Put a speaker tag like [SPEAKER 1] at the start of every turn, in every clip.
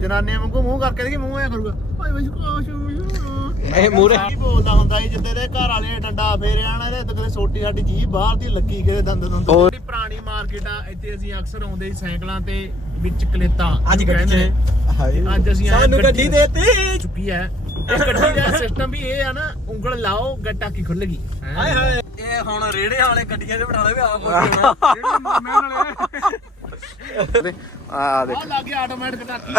[SPEAKER 1] ਜਨਾਨੀਆਂ ਵਾਂਗੂ ਮੂੰਹ ਕਰਕੇ ਦੇਖੀ ਮੂੰਹ ਐ ਕਰੂਗਾ। ਭਾਈ ਬਈ ਕਾਸ਼
[SPEAKER 2] ਇਹ ਮੂਹਰੇ
[SPEAKER 1] ਕੀ ਬੋਲਦਾ ਹੁੰਦਾ ਸੀ ਜਿੱਦੇ ਦੇ ਘਰ ਵਾਲੇ ਡੰਡਾ ਫੇਰਿਆ ਨਾ ਇਹਦੇ ਕਦੇ ਸੋਟੀ ਸਾਡੀ ਚੀਜ਼ ਬਾਹਰ ਦੀ ਲੱਗੀ ਕਿਤੇ ਦੰਦ ਦੰਦ। ਜਿਹੜੀ ਪੁਰਾਣੀ ਮਾਰਕੀਟ ਆ ਇੱਥੇ ਅਸੀਂ ਅਕਸਰ ਆਉਂਦੇ ਸੀ ਸਾਈਕਲਾਂ ਤੇ ਵਿੱਚ ਕਲੇਤਾ
[SPEAKER 3] ਅੱਜ
[SPEAKER 1] ਕਹਿੰਦੇ ਅੱਜ ਅਸੀਂ
[SPEAKER 3] ਸਾਨੂੰ ਗੱਡੀ ਦੇਤੀ
[SPEAKER 1] ਚੁੱਕੀ ਹੈ ਇਹ ਗੱਡੀ ਦਾ ਸਿਸਟਮ ਵੀ ਇਹ ਆ ਨਾ ਉਂਗਲ ਲਾਓ ਗੱਟਾ ਕੀ ਖੁੱਲ ਗਈ।
[SPEAKER 3] ਹਾਏ ਹਾਏ। ਇਹ ਹੁਣ ਰੇੜੇ ਵਾਲੇ ਗੱਡੀਆਂ 'ਚ ਬਿਠਾਣਾ ਵੀ ਆਪ ਹੋਣਾ।
[SPEAKER 2] ਆ ਦੇਖ।
[SPEAKER 1] ਆ ਲੱਗ ਗਿਆ ਆਟੋਮੈਟਿਕ ਟਾਕੀ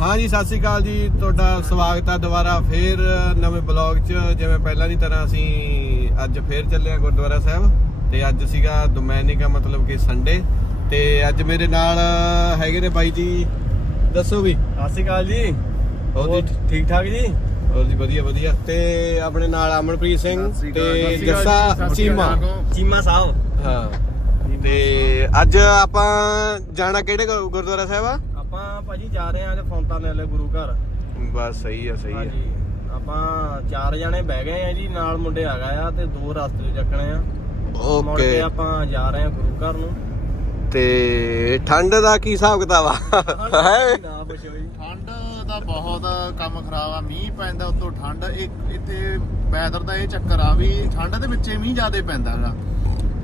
[SPEAKER 2] ਹਾਂ ਜੀ ਸਤਿ ਸ਼੍ਰੀ ਅਕਾਲ ਜੀ। ਤੁਹਾਡਾ ਸਵਾਗਤ ਹੈ ਦੁਬਾਰਾ ਫੇਰ ਨਵੇਂ ਬਲੌਗ 'ਚ। ਜਿਵੇਂ ਪਹਿਲਾਂ ਦੀ ਤਰ੍ਹਾਂ ਅਸੀਂ ਅੱਜ ਫੇਰ ਚੱਲੇ ਹਾਂ ਗੁਰਦੁਆਰਾ ਸਾਹਿਬ। ਤੇ ਅੱਜ ਸੀਗਾ ਦੁਮੈਨਿਕਾ ਮਤਲਬ ਕਿ ਸੰਡੇ ਤੇ ਅੱਜ ਮੇਰੇ ਨਾਲ ਹੈਗੇ ਨੇ ਬਾਈ ਜੀ। ਦੱਸੋ ਵੀ।
[SPEAKER 3] ਸਤਿ ਸ਼੍ਰੀ ਅਕਾਲ ਜੀ।
[SPEAKER 2] ਹੋਰ ਜੀ?
[SPEAKER 3] ਠੀਕ ਠਾਕ ਜੀ?
[SPEAKER 2] ਹੋਰ ਜੀ ਵਧੀਆ ਵਧੀਆ। ਤੇ ਆਪਣੇ ਨਾਲ ਅਮਨਪ੍ਰੀਤ ਸਿੰਘ ਤੇ। ਜੱਸਾ ਚੀਮਾ।
[SPEAKER 3] ਚੀਮਾ ਸਾਹਿਬ।
[SPEAKER 2] ਹਾਂ। ਤੇ ਅੱਜ ਆਪਾਂ ਜਾਣਾ ਕਿਹੜੇ ਗੁਰ- ਗੁਰਦੁਆਰਾ ਸਾਹਿਬ ਆ?
[SPEAKER 3] ਆਪਾਂ ਭਾਜੀ ਜਾ ਰਹੇ ਹਾਂ ਅੱਜ ਫੌਂਟਾਨੇ ਵਾਲੇ ਗੁਰੂ ਘਰ।
[SPEAKER 2] ਬਸ ਸਹੀ ਆ ਸਹੀ ਆ।
[SPEAKER 3] ਹਾਂਜੀ। ਆਪਾਂ ਚਾਰ ਜਣੇ ਬਹਿ ਗਏ ਆ ਜੀ ਨਾਲ ਮੁੰਡੇ ਆ ਗਏ ਆ ਤੇ ਦੋ ਰਸਤੇ ਚੱਕਣੇ ਆ। ਮੁੜ ਕੇ
[SPEAKER 2] ਓਕੇ
[SPEAKER 3] ਆਪਾਂ ਜਾ ਰਹੇ ਆ ਗੁਰੂ ਘਰ ਨੂੰ।
[SPEAKER 2] ਤੇ ਠੰਡ ਦਾ ਕੀ ਹਿਸਾਬ ਕਿਤਾਬ ਆ? ਹੈ?
[SPEAKER 3] ਨਾ ਪੁੱਛੋ ਜੀ।
[SPEAKER 1] ਠੰਡ ਦਾ ਬਹੁਤ ਕੰਮ ਖਰਾਬ ਆ ਮੀਂਹ ਪੈਂਦਾ ਉਤੋਂ ਠੰਡ ਇੱਕ ਇੱਥੇ ਵੈਦਰ ਦਾ ਇਹ ਚੱਕਰ ਆ ਵੀ ਠੰਡ ਦੇ ਵਿੱਚ ਹੀ ਮੀਂਹ ਜ਼ਿਆਦਾ ਪੈਂਦਾ ਹੈਗਾ।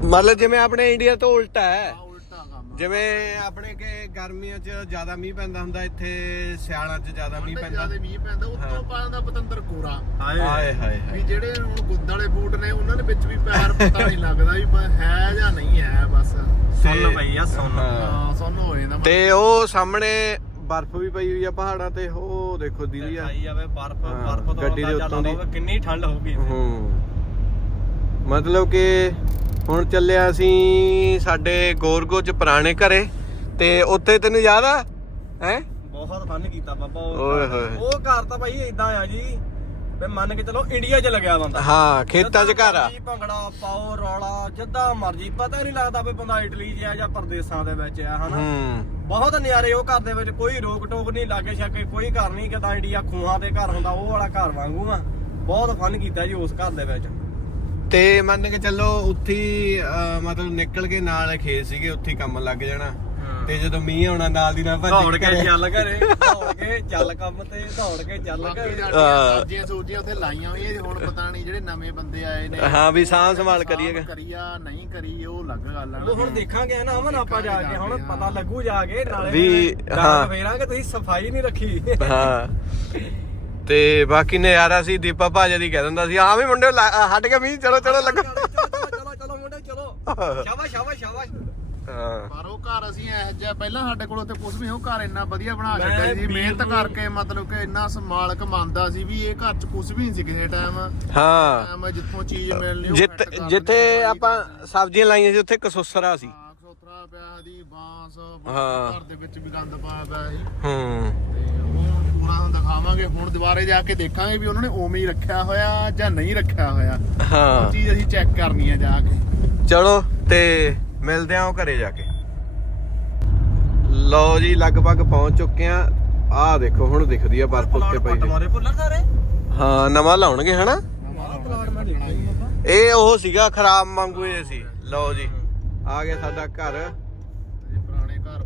[SPEAKER 2] ਮਤਲਬ ਜਿਵੇਂ ਆਪਣੇ ਇੰਡੀਆ ਤੋਂ ਉਲਟਾ ਹੈ।
[SPEAKER 1] ਉਲਟਾ ਕੰਮ।
[SPEAKER 2] ਜਿਵੇਂ ਆਪਣੇ ਕੇ ਗਰਮੀਆਂ 'ਚ ਜ਼ਿਆਦਾ ਮੀਂਹ ਪੈਂਦਾ ਹੁੰਦਾ ਇੱਥੇ ਸਿਆਲਾਂ 'ਚ ਜ਼ਿਆਦਾ ਮੀਂਹ ਪੈਂਦਾ।
[SPEAKER 1] ਜ਼ਿਆਦਾ ਮੀਂਹ ਪੈਂਦਾ
[SPEAKER 2] ਹਾਂ।
[SPEAKER 1] ਉਤੋਂ ਪੈਂਦਾ ਪਤੰਦਰ ਕੋਰਾ।
[SPEAKER 2] ਹਾਏ ਹਾਏ
[SPEAKER 1] ਵੀ
[SPEAKER 2] ਹਾਏ।
[SPEAKER 1] ਜਿਹੜੇ ਹੁਣ ਗੁੱਦ ਵਾਲੇ ਬੂਟ ਨੇ ਉਹਨਾਂ ਦੇ ਵਿੱਚ ਵੀ ਪੈਰ ਪਤਾ ਨਹੀਂ ਲੱਗਦਾ ਵੀ ਪ- ਹੈ ਜਾਂ ਨਹੀਂ ਹੈ ਬਸ।
[SPEAKER 3] ਸੁਣ ਪਈ ਆ ਸੁਣ
[SPEAKER 2] ਹਾਂ।
[SPEAKER 1] ਹਾਂ ਸਾਨੂੰ ਹੋਏ ਨਾ
[SPEAKER 2] ਤੇ ਉਹ ਸਾਹਮਣੇ ਬਰਫ਼ ਵੀ ਪਈ ਹੋਈ ਆ ਪਹਾੜਾਂ ਤੇ ਉਹ ਦੇਖੋ ਦੀਦੀ ਆ।
[SPEAKER 3] ਆਈ ਜਾਵੇ ਬਰਫ਼
[SPEAKER 2] ਹਾਂ,
[SPEAKER 3] ਬਰਫ਼ ਤੋਂ
[SPEAKER 2] ਗੱਡੀ ਦੇ ਉੱਤੋਂ ਦੀ।
[SPEAKER 3] ਕਿੰਨੀ ਠੰਡ ਹੋਊਗੀ
[SPEAKER 2] ਹੂੰ। ਮਤਲਬ ਕਿ ਹੁਣ ਚੱਲਿਆ ਅਸੀਂ ਸਾਡੇ ਗੋਰਗੋ ਚ ਪੁਰਾਣੇ ਘਰੇ ਤੇ ਉੱਥੇ ਤੈਨੂੰ ਯਾਦ ਆ? ਹੈ?
[SPEAKER 3] ਬਹੁਤ ਫਨ ਕੀਤਾ ਬਾਬਾ
[SPEAKER 2] ਓਏ। ਹੋਏ।
[SPEAKER 3] ਉਹ ਘਰ ਤਾਂ ਭਾਈ ਇਦਾਂ ਆ ਜੀ ਤੇ ਮੰਨ ਕੇ ਚਲੋ ਇੰਡੀਆ 'ਚ ਲੱਗਿਆ ਬੰਦਾ।
[SPEAKER 2] ਹਾਂ ਖੇਤਾਂ 'ਚ ਘਰ ਆ।
[SPEAKER 3] ਮਰਜ਼ੀ ਭੰਗੜਾ ਪਾਓ ਰੌਲਾ ਜਿੱਦਾਂ ਮਰਜ਼ੀ ਪਤਾ ਨਹੀਂ ਲੱਗਦਾ ਵੀ ਬੰਦਾ ਇਟਲੀ 'ਚ ਆ ਜਾਂ ਪਰਦੇਸਾਂ ਦੇ ਵਿੱਚ ਆ ਹਨਾ? ਬਹੁਤ ਨਜ਼ਾਰੇ ਉਹ ਘਰ ਦੇ ਵਿੱਚ ਕੋਈ ਰੋਕ ਟੋਕ ਨਹੀਂ ਲਾਗੇ ਛਾਗੇ ਕੋਈ ਘਰ ਨਹੀਂ ਕਿਦਾਂ ਇੰਡੀਆ ਖੂਹਾਂ ਦੇ ਘਰ ਹੁੰਦਾ ਉਹ ਵਾਲਾ ਘਰ ਵਾਂਗੂ ਆ। ਬਹੁਤ ਫਨ ਕੀਤਾ ਜੀ ਉਸ ਘਰ ਦੇ ਵਿੱਚ।
[SPEAKER 2] ਤੇ ਮੰਨ ਕੇ ਚੱਲੋ ਉੱਥੇ ਮਤਲਬ ਨਿਕਲ ਕੇ ਨਾਲ ਖੇਤ ਸੀਗੇ ਉੱਥੇ ਕੰਮ ਲੱਗ ਜਾਣਾ। ਤੇ ਜਦੋਂ ਮੀਂਹ ਆਉਣਾ ਨਾਲ ਦੀ ਨਾਲ ਭੱਜ
[SPEAKER 3] ਦੌੜ
[SPEAKER 2] ਕੇ।
[SPEAKER 3] ਚੱਲ ਘਰੇ। ਦੌੜ ਕੇ ਚੱਲ ਕੰਮ ਤੇ ਦੌੜ ਕੇ ਚੱਲ ਘਰੇ।
[SPEAKER 1] ਸਬਜ਼ੀਆਂ ਸੂਜੀਆਂ ਉੱਥੇ ਲਾਈਆਂ ਹੋਈਆਂ ਜੀ, ਹੁਣ ਪਤਾ ਨਹੀਂ ਜਿਹੜੇ ਨਵੇਂ ਬੰਦੇ ਆਏ ਨੇ।
[SPEAKER 2] ਹਾਂ ਵੀ ਸਾਂਭ ਸੰਭਾਲ ਕਰੀਏਗਾ
[SPEAKER 1] ਕਰੀਆ ਨਹੀਂ ਕਰੀ ਉਹ ਅਲੱਗ ਗੱਲ ਆ
[SPEAKER 3] ਹੁਣ ਦੇਖਾਂਗੇ ਨਾ ਅਮਨ ਆਪਾਂ ਜਾ ਕੇ ਹੁਣ ਪਤਾ ਲੱਗੂ ਜਾ ਕੇ ਨਾਲੇ
[SPEAKER 2] ਵੀ, ਹਾਂ।
[SPEAKER 3] ਫੇਰਾਂਗੇ ਤੁਸੀਂ ਸਫ਼ਾਈ ਨਹੀਂ ਰੱਖੀ।
[SPEAKER 2] ਹਾਂ। ਤੇ ਬਾਕੀ ਨਜ਼ਾਰਾ ਸੀ ਦੀਪਾ ਭਾਜਾ ਦੀ ਕਹਿ ਦਿੰਦਾ ਸੀ ਹਾਂ ਵੀ ਮੁੰਡੇ ਹਟ ਕੇ ਮੀਂਹ ਚਲੋ ਚਲੋ ਲੱਗੋ।
[SPEAKER 3] ਚਲੋ ਚਲੋ ਚਲੋ ਚਲੋ ਮੁੰਡੇ ਚਲੋ। ਸ਼ਾਬਾਸ਼ ਸ਼ਾਬਾਸ਼ ਸ਼ਾਬਾਸ਼।
[SPEAKER 2] ਹਾਂ।
[SPEAKER 1] ਪਰ ਉਹ ਘਰ ਅਸੀਂ ਇਹ ਜਿਹਾ ਪਹਿਲਾਂ ਸਾਡੇ ਕੋਲ ਉੱਥੇ ਕੁਝ ਵੀ ਉਹ ਘਰ ਇੰਨਾ ਵਧੀਆ ਬਣਾ ਛੱਡਿਆ ਸੀ
[SPEAKER 3] ਵੀਰ
[SPEAKER 1] ਮਿਹਨਤ ਕਰਕੇ ਮਤਲਬ ਕਿ ਇੰਨਾ ਮਾਲਕ ਮੰਨਦਾ ਸੀ ਵੀ ਇਹ ਘਰ 'ਚ ਕੁਝ ਵੀ ਨਹੀਂ ਸੀ ਕਿਸੇ ਟਾਈਮ
[SPEAKER 2] ਹਾਂ।
[SPEAKER 1] ਟਾਈਮ ਜਿੱਥੋਂ ਚੀਜ਼ ਮਿਲਣੀ
[SPEAKER 2] ਜਿੱਥੇ ਆਪਾਂ ਸਬਜ਼ੀਆਂ ਲਾਈਆਂ ਸੀ ਉੱਥੇ ਕਸੂਸਰਾ ਸੀ।
[SPEAKER 1] ਸਾਗ ਸੁਥਰਾ ਪਿਆ ਦੀ ਬਾਂਸ
[SPEAKER 2] ਹਾਂ।
[SPEAKER 1] ਘਰ ਦੇ ਵਿੱਚ ਵੀ ਗੰਦ ਪਾਇਆ ਪਿਆ ਸੀ।
[SPEAKER 2] ਹੂੰ।
[SPEAKER 1] ਤੇ ਉਹ ਪੂਰਾ ਹੁਣ ਦਿਖਾਵਾਂਗੇ ਹੁਣ ਦੁਬਾਰੇ ਜਾ ਕੇ ਦੇਖਾਂਗੇ ਵੀ ਉਹਨਾਂ ਨੇ ਉਵੇਂ ਹੀ ਰੱਖਿਆ ਹੋਇਆ ਜਾਂ ਨਹੀਂ ਰੱਖਿਆ ਹੋਇਆ। ਉਹ
[SPEAKER 2] ਹਾਂ
[SPEAKER 1] ਚੀਜ਼ ਅਸੀਂ ਚੈੱਕ ਕਰਨੀ ਆ ਜਾ ਕੇ।
[SPEAKER 2] ਚਲੋ ਤੇ ਮਿਲਦੇ ਆਂ ਉਹ ਘਰੇ ਜਾ ਕੇ। ਲਓ ਜੀ ਲਗਭਗ ਪਹੁੰਚ ਚੁੱਕੇ ਆ। ਆਹ ਦੇਖੋ ਹੁਣ ਦਿਖਦੀ ਆ ਬਰਫ਼ ਉੱਤੇ ਪਈ
[SPEAKER 3] ਭੁੱਲਰ ਸਾਰੇ?
[SPEAKER 2] ਹਾਂ ਨਵਾਂ ਲਾਉਣਗੇ ਹਨਾ? ਇਹ ਉਹ ਸੀਗਾ ਖਰਾਬ ਮੰਗੂ ਇਹ ਸੀ। ਲਓ ਜੀ ਆ ਗਿਆ ਸਾਡਾ ਘਰ।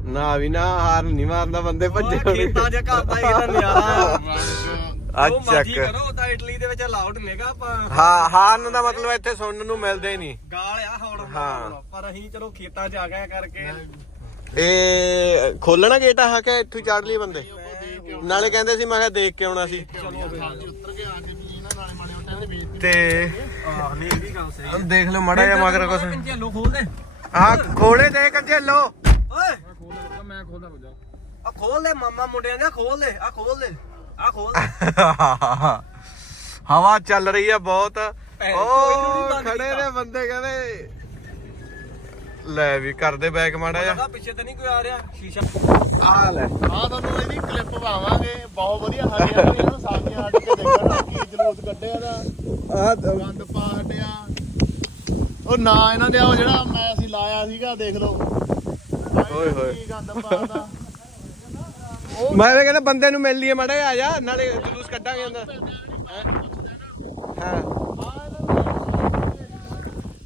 [SPEAKER 2] ਨਾ ਵੀ ਨਾ ਹਾਰ ਨਹੀਂ ਮਾਰਦਾ ਬੰਦੇ ਭੱਜੇ
[SPEAKER 3] ਉਹ ਖੇਤਾਂ 'ਚ ਘਰ ਦਾ ਹੀ ਕਿਹੜਾ ਨਜ਼ਾਰਾ
[SPEAKER 2] ਅੱਜ
[SPEAKER 3] ਉਹ ਮਰਜ਼ੀ
[SPEAKER 2] ਚੱਕ।
[SPEAKER 3] ਕਰੋ ਤਾਂ ਇਟਲੀ ਦੇ ਵਿੱਚ ਅਲਾਉਡ ਨਹੀਂਗਾ ਆਪਾਂ।
[SPEAKER 2] ਹਾਂ ਹਾਰਨ ਦਾ ਮਤਲਬ ਇੱਥੇ ਸੁਣਨ ਨੂੰ ਮਿਲਦਾ ਹੀ ਨਹੀਂ
[SPEAKER 3] ਗਾਲ ਆ ਹੌੜ
[SPEAKER 2] ਹਾਂ।
[SPEAKER 3] ਪਰ ਅਸੀਂ ਚਲੋ ਖੇਤਾਂ 'ਚ ਆ ਗਏ ਕਰਕੇ।
[SPEAKER 2] ਇਹ ਖੋਲਣਾ ਗੇਟ ਆ ਕਿ ਇੱਥੋਂ ਹੀ ਚੜ ਲਈ ਬੰਦੇ? ਨਾਲੇ ਕਹਿੰਦੇ ਸੀ ਮੈਂ ਕਿਹਾ ਦੇਖ ਕੇ ਆਉਣਾ ਸੀ।
[SPEAKER 1] ਹਾਂਜੀ ਉੱਤਰ ਕੇ ਆ ਕੇ ਵੀ ਇਹਨਾਂ ਨਾਲੇ ਮਾੜੇ ਮੋਟਿਆਂ ਦੇ ਵੇਚ
[SPEAKER 2] ਤੇ
[SPEAKER 3] ਆਹ ਨਹੀਂ ਇਹ ਵੀ ਗੱਲ ਸਹੀ
[SPEAKER 2] ਹੁਣ ਦੇਖ ਲਓ ਮੜਾ ਜਿਹਾ ਮਗਰ ਕੁਛ।
[SPEAKER 3] ਕੰਜੇ ਲੋ ਖੋਲ ਦੇ
[SPEAKER 2] ਹਾਂ ਖੋਲੇ ਦੇ ਕੰਜੇ ਲੋ।
[SPEAKER 3] ਓਏ!
[SPEAKER 1] ਮੈਂ ਖੋਲਦਾ ਹੋ ਜਾ।
[SPEAKER 3] ਆ ਖੋਲ ਦੇ ਮਾਮਾ ਮੁੰਡਿਆਂ ਦੇ ਖੋਲ ਦੇ ਆ ਖੋਲ ਦੇ ਆ ਖੋਲ ਦੇ
[SPEAKER 2] ਹਵਾ ਚੱਲ ਰਹੀ ਆ ਬਹੁਤ।
[SPEAKER 3] ਇਹਨੂੰ ਨੀ
[SPEAKER 2] ਖੜੇ। ਨੇ ਬੰਦੇ ਕਹਿੰਦੇ। ਲੈ ਵੀ ਕਰਦੇ ਬੈਕ ਮਾੜਾ ਜਿਹਾ।
[SPEAKER 3] ਪਿੱਛੇ ਤਾਂ ਨਹੀਂ ਕੋਈ ਆ ਰਿਹਾ ਸ਼ੀਸ਼ਾ।
[SPEAKER 2] ਆ ਲੈ।
[SPEAKER 1] ਆ ਤੁਹਾਨੂੰ ਇਹਦੀ ਕਲਿੱਪ ਪਾਵਾਂਗੇ ਬਹੁਤ ਵਧੀਆ ਹਰੀਆਂ ਨੂੰ ਸਾਥੀਆਂ ਹਟ ਕੇ ਦੇਖਣਾ ਕੀ ਜਲੂਸ ਕੱਢਿਆ ਦਾ
[SPEAKER 2] ਆ
[SPEAKER 1] ਗੰਦ ਪਾ ਹਟਿਆ। ਉਹ ਨਾ ਇਹਨਾਂ ਦੇ ਉਹ ਜਿਹੜਾ ਮੈਂ ਅਸੀਂ ਲਾਇਆ ਸੀਗਾ ਦੇਖ ਲਓ।
[SPEAKER 2] ਓਏ ਹੋਏ। ਮੈਂ ਕਹਿੰਦਾ ਬੰਦੇ ਨੂੰ ਮਿਲ ਲਈਏ ਮਾੜਾ ਆ ਜਾ ਨਾਲੇ ਜਲੂਸ ਕੱਢਾਂਗੇ ਅੰਦਰ ਹਾਂ?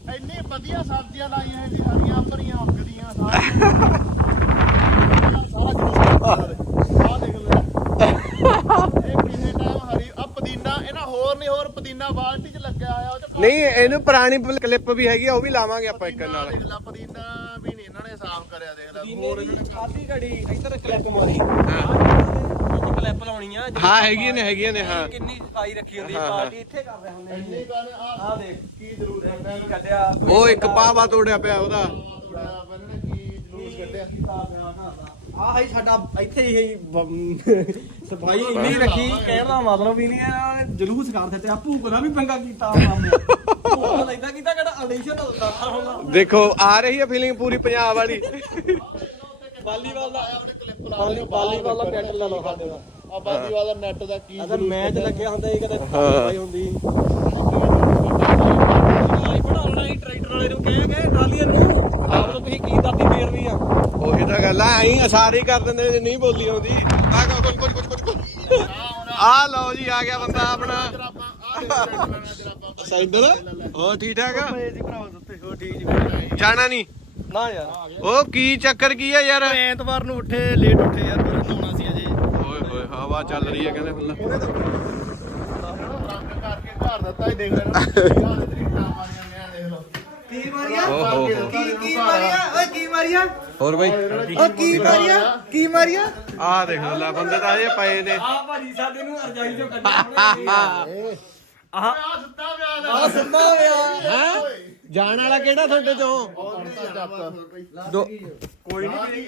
[SPEAKER 1] ਇੰਨੀ ਵਧੀਆ ਸਬਜ਼ੀਆਂ ਲਾਈਆਂ ਹੈ ਜੀ ਹਰੀਆਂ ਭਰੀਆਂ ਉੱਗਦੀਆਂ ਸਾਰਾ ਕੁਝ ਆ ਦੇਖ ਲੈ
[SPEAKER 2] ਇਹ
[SPEAKER 1] ਕਿਸੇ ਟਾਈਮ ਹਰੀ ਆ ਪੁਦੀਨਾ ਇਹਨਾਂ ਹੋਰ
[SPEAKER 2] ਨਹੀਂ ਹੋਰ ਪੁਦੀਨਾ ਬਾਲਟੀ 'ਚ ਲੱਗਿਆ ਹੋਇਆ ਨਹੀਂ ਇਹਨੂੰ ਪੁਰਾਣੀ ਕਲਿੱਪ ਵੀ ਹੈਗੀ ਆ ਉਹ ਵੀ ਲਾਵਾਂਗੇ ਆਪਾਂ ਇੱਕ ਪੁਦੀਨਾ ਨਾਲ।
[SPEAKER 1] ਦੇਖ ਵੀ ਨੇ ਸਾਫ਼ ਕਰਿਆ ਦੇਖ ਲੈ
[SPEAKER 3] ਹੋਰ ਆਦੀ ਘੜੀ ਇੱਧਰ ਕਲਿੱਪ ਮਾਰੀ।
[SPEAKER 2] ਹਾਂ।
[SPEAKER 3] ਕਲਿੱਪ ਲਾਉਣੀ ਆ
[SPEAKER 2] ਹਾਂ ਹੈਗੀਆਂ ਨੇ ਹੈਗੀਆਂ ਨੇ ਹਾਂ।
[SPEAKER 3] ਕਿੰਨੀ ਸਫ਼ਾਈ ਰੱਖੀ ਹੁੰਦੀ
[SPEAKER 2] ਹਾਂ, ਹਾਂ।
[SPEAKER 3] ਪਾਰਟੀ ਇੱਥੇ ਕਰਦੇ ਹੁੰਦੇ
[SPEAKER 1] ਇੰਨੀ ਗੱਲ ਆ
[SPEAKER 3] ਆ ਦੇਖ
[SPEAKER 1] ਕੀ ਜ਼ਰੂਰ ਕਰਦਾ
[SPEAKER 3] ਕੀ ਕੱਢਿਆ
[SPEAKER 2] ਉਹ ਇੱਕ ਪਾਵਾ ਤੋੜਿਆ ਪਿਆ ਉਹਦਾ।
[SPEAKER 1] ਥੋੜਾ ਬੰਨੇ ਕੀ ਜਲੂਸ ਕੱਢਿਆ?
[SPEAKER 3] ਆ ਹੈ ਸਾਡਾ ਇੱਥੇ ਹੀ ਸਫ਼ਾਈ ਇੰਨੀ ਰੱਖੀ ਕਹਿਣ ਦਾ ਮਤਲਬ ਵੀ ਨਹੀਂ ਜਲੂਸ ਕਰ ਦਿੱਤੇ ਆ ਭੂਕਣਾ ਵੀ ਪੰਗਾ ਕੀਤਾ ਉਹ ਲੈਂਦਾ ਕੀਤਾ ਕਿਹੜਾ ਆਡੀਸ਼ਨ ਹੁੰਦਾ ਹੁੰਦਾ
[SPEAKER 2] ਦੇਖੋ ਆ ਰਹੀ ਹੈ ਫੀਲਿੰਗ ਪੂਰੀ ਪੰਜਾਬ ਵਾਲੀ।
[SPEAKER 3] ਵਾਲੀਬਾਲ ਦਾ ਵਾਲੀ ਵਾਲੀਬਾਲ ਦਾ ਪੈਟ ਲੈ ਲਓ ਸਾਡੇ ਦਾ
[SPEAKER 1] ਆ ਬਾਦੀ ਵਾਲਾ ਨੈਟ ਦਾ ਕੀ
[SPEAKER 3] ਅਗਰ ਮੈਚ ਲੱਗਿਆ ਹੁੰਦਾ ਇਹ ਕਦੇ
[SPEAKER 2] ਹਾਂ।
[SPEAKER 3] ਸਫ਼ਾਈ ਹੁੰਦੀ ਆਈ ਬਣਾ ਲੈਣਾ ਸੀ ਟਰੈਕਟਰ ਵਾਲੇ ਨੂੰ ਕਹਿ ਗਏ ਟਰਾਲੀਆਂ ਨੂੰ ਆਪ ਤਾਂ ਤੁਸੀਂ ਕੀ ਦਾਦੀ ਫੇਰਨੀ ਆ
[SPEAKER 2] ਉਹੀ ਤਾਂ ਗੱਲ ਆ ਐਂ ਅਸਾਰੀ ਕਰ ਦਿੰਦੇ ਜੇ ਨਹੀਂ ਬੋਲੀ ਆਉਂਦੀ। ਆ ਕੁਝ ਕੁਝ ਕੁਝ ਕੁਝ ਕੁਝ। ਆ ਲਓ ਜੀ ਆ ਗਿਆ ਬੰਦਾ ਆਪਣਾ। ਸਾਈਡਰ ਹੋ ਠੀਕ ਠਾਕ ਆ?
[SPEAKER 3] ਜੀ ਭਰਾਵਾ ਦਿੱਤੇ ਹੋ ਠੀਕ ਜੀ।
[SPEAKER 2] ਜਾਣਾ ਨਹੀਂ?
[SPEAKER 3] ਨਾ ਯਾਰ।
[SPEAKER 2] ਉਹ ਕੀ ਚੱਕਰ ਕੀ ਆ ਯਾਰ?
[SPEAKER 3] ਐਤਵਾਰ ਨੂੰ ਉੱਠੇ ਲੇਟ ਉੱਠੇ ਯਾਰ ਫਿਰ ਨਹਾਉਣਾ ਸੀ ਅਜੇ।
[SPEAKER 2] ਓਏ ਹੋਏ ਹਵਾ ਚੱਲ ਰਹੀ ਹੈ ਕਹਿੰਦੇ ਫੁੱਲ
[SPEAKER 1] ਰੰਗ ਕਰਕੇ ਘਰ ਦਿੱਤਾ ਹੀ ਦੇਖ ਲੈਣਾ ਯਾਰ ਤਰੀਕਾ ਮਾਰੀਆਂ ਨੇ ਦੇਖ ਲਓ
[SPEAKER 3] ਕੀ ਮਾਰੀਆ?
[SPEAKER 2] ਓਹੋ।
[SPEAKER 3] ਕੀ ਕੀ ਮਾਰੀਆ? ਓਏ ਕੀ ਮਾਰੀਆ?
[SPEAKER 2] ਹੋਰ ਬਈ।
[SPEAKER 3] ਓ ਕੀ ਮਾਰੀਆ? ਕੀ ਮਾਰੀਆ?
[SPEAKER 2] ਆ ਦੇਖ ਲੈ ਬੰਦੇ ਤਾਂ ਅਜੇ ਪਏ ਨੇ।
[SPEAKER 3] ਆ ਭਾਜੀ ਸਾਡੇ ਨੂੰ ਅਰਜਾਈ ਤੋਂ ਕੱਢਿਆ ਆਹ।
[SPEAKER 1] ਆ ਸੁੱਤਾ ਪਿਆ ਦਾ।
[SPEAKER 3] ਆ ਸੁੱਤਾ ਹੋਇਆ
[SPEAKER 2] ਹੈ? ਜਾਣ ਵਾਲਾ ਕਿਹੜਾ ਤੁਹਾਡੇ ਚੋਂ?
[SPEAKER 3] ਕੋਈ ਨਹੀਂ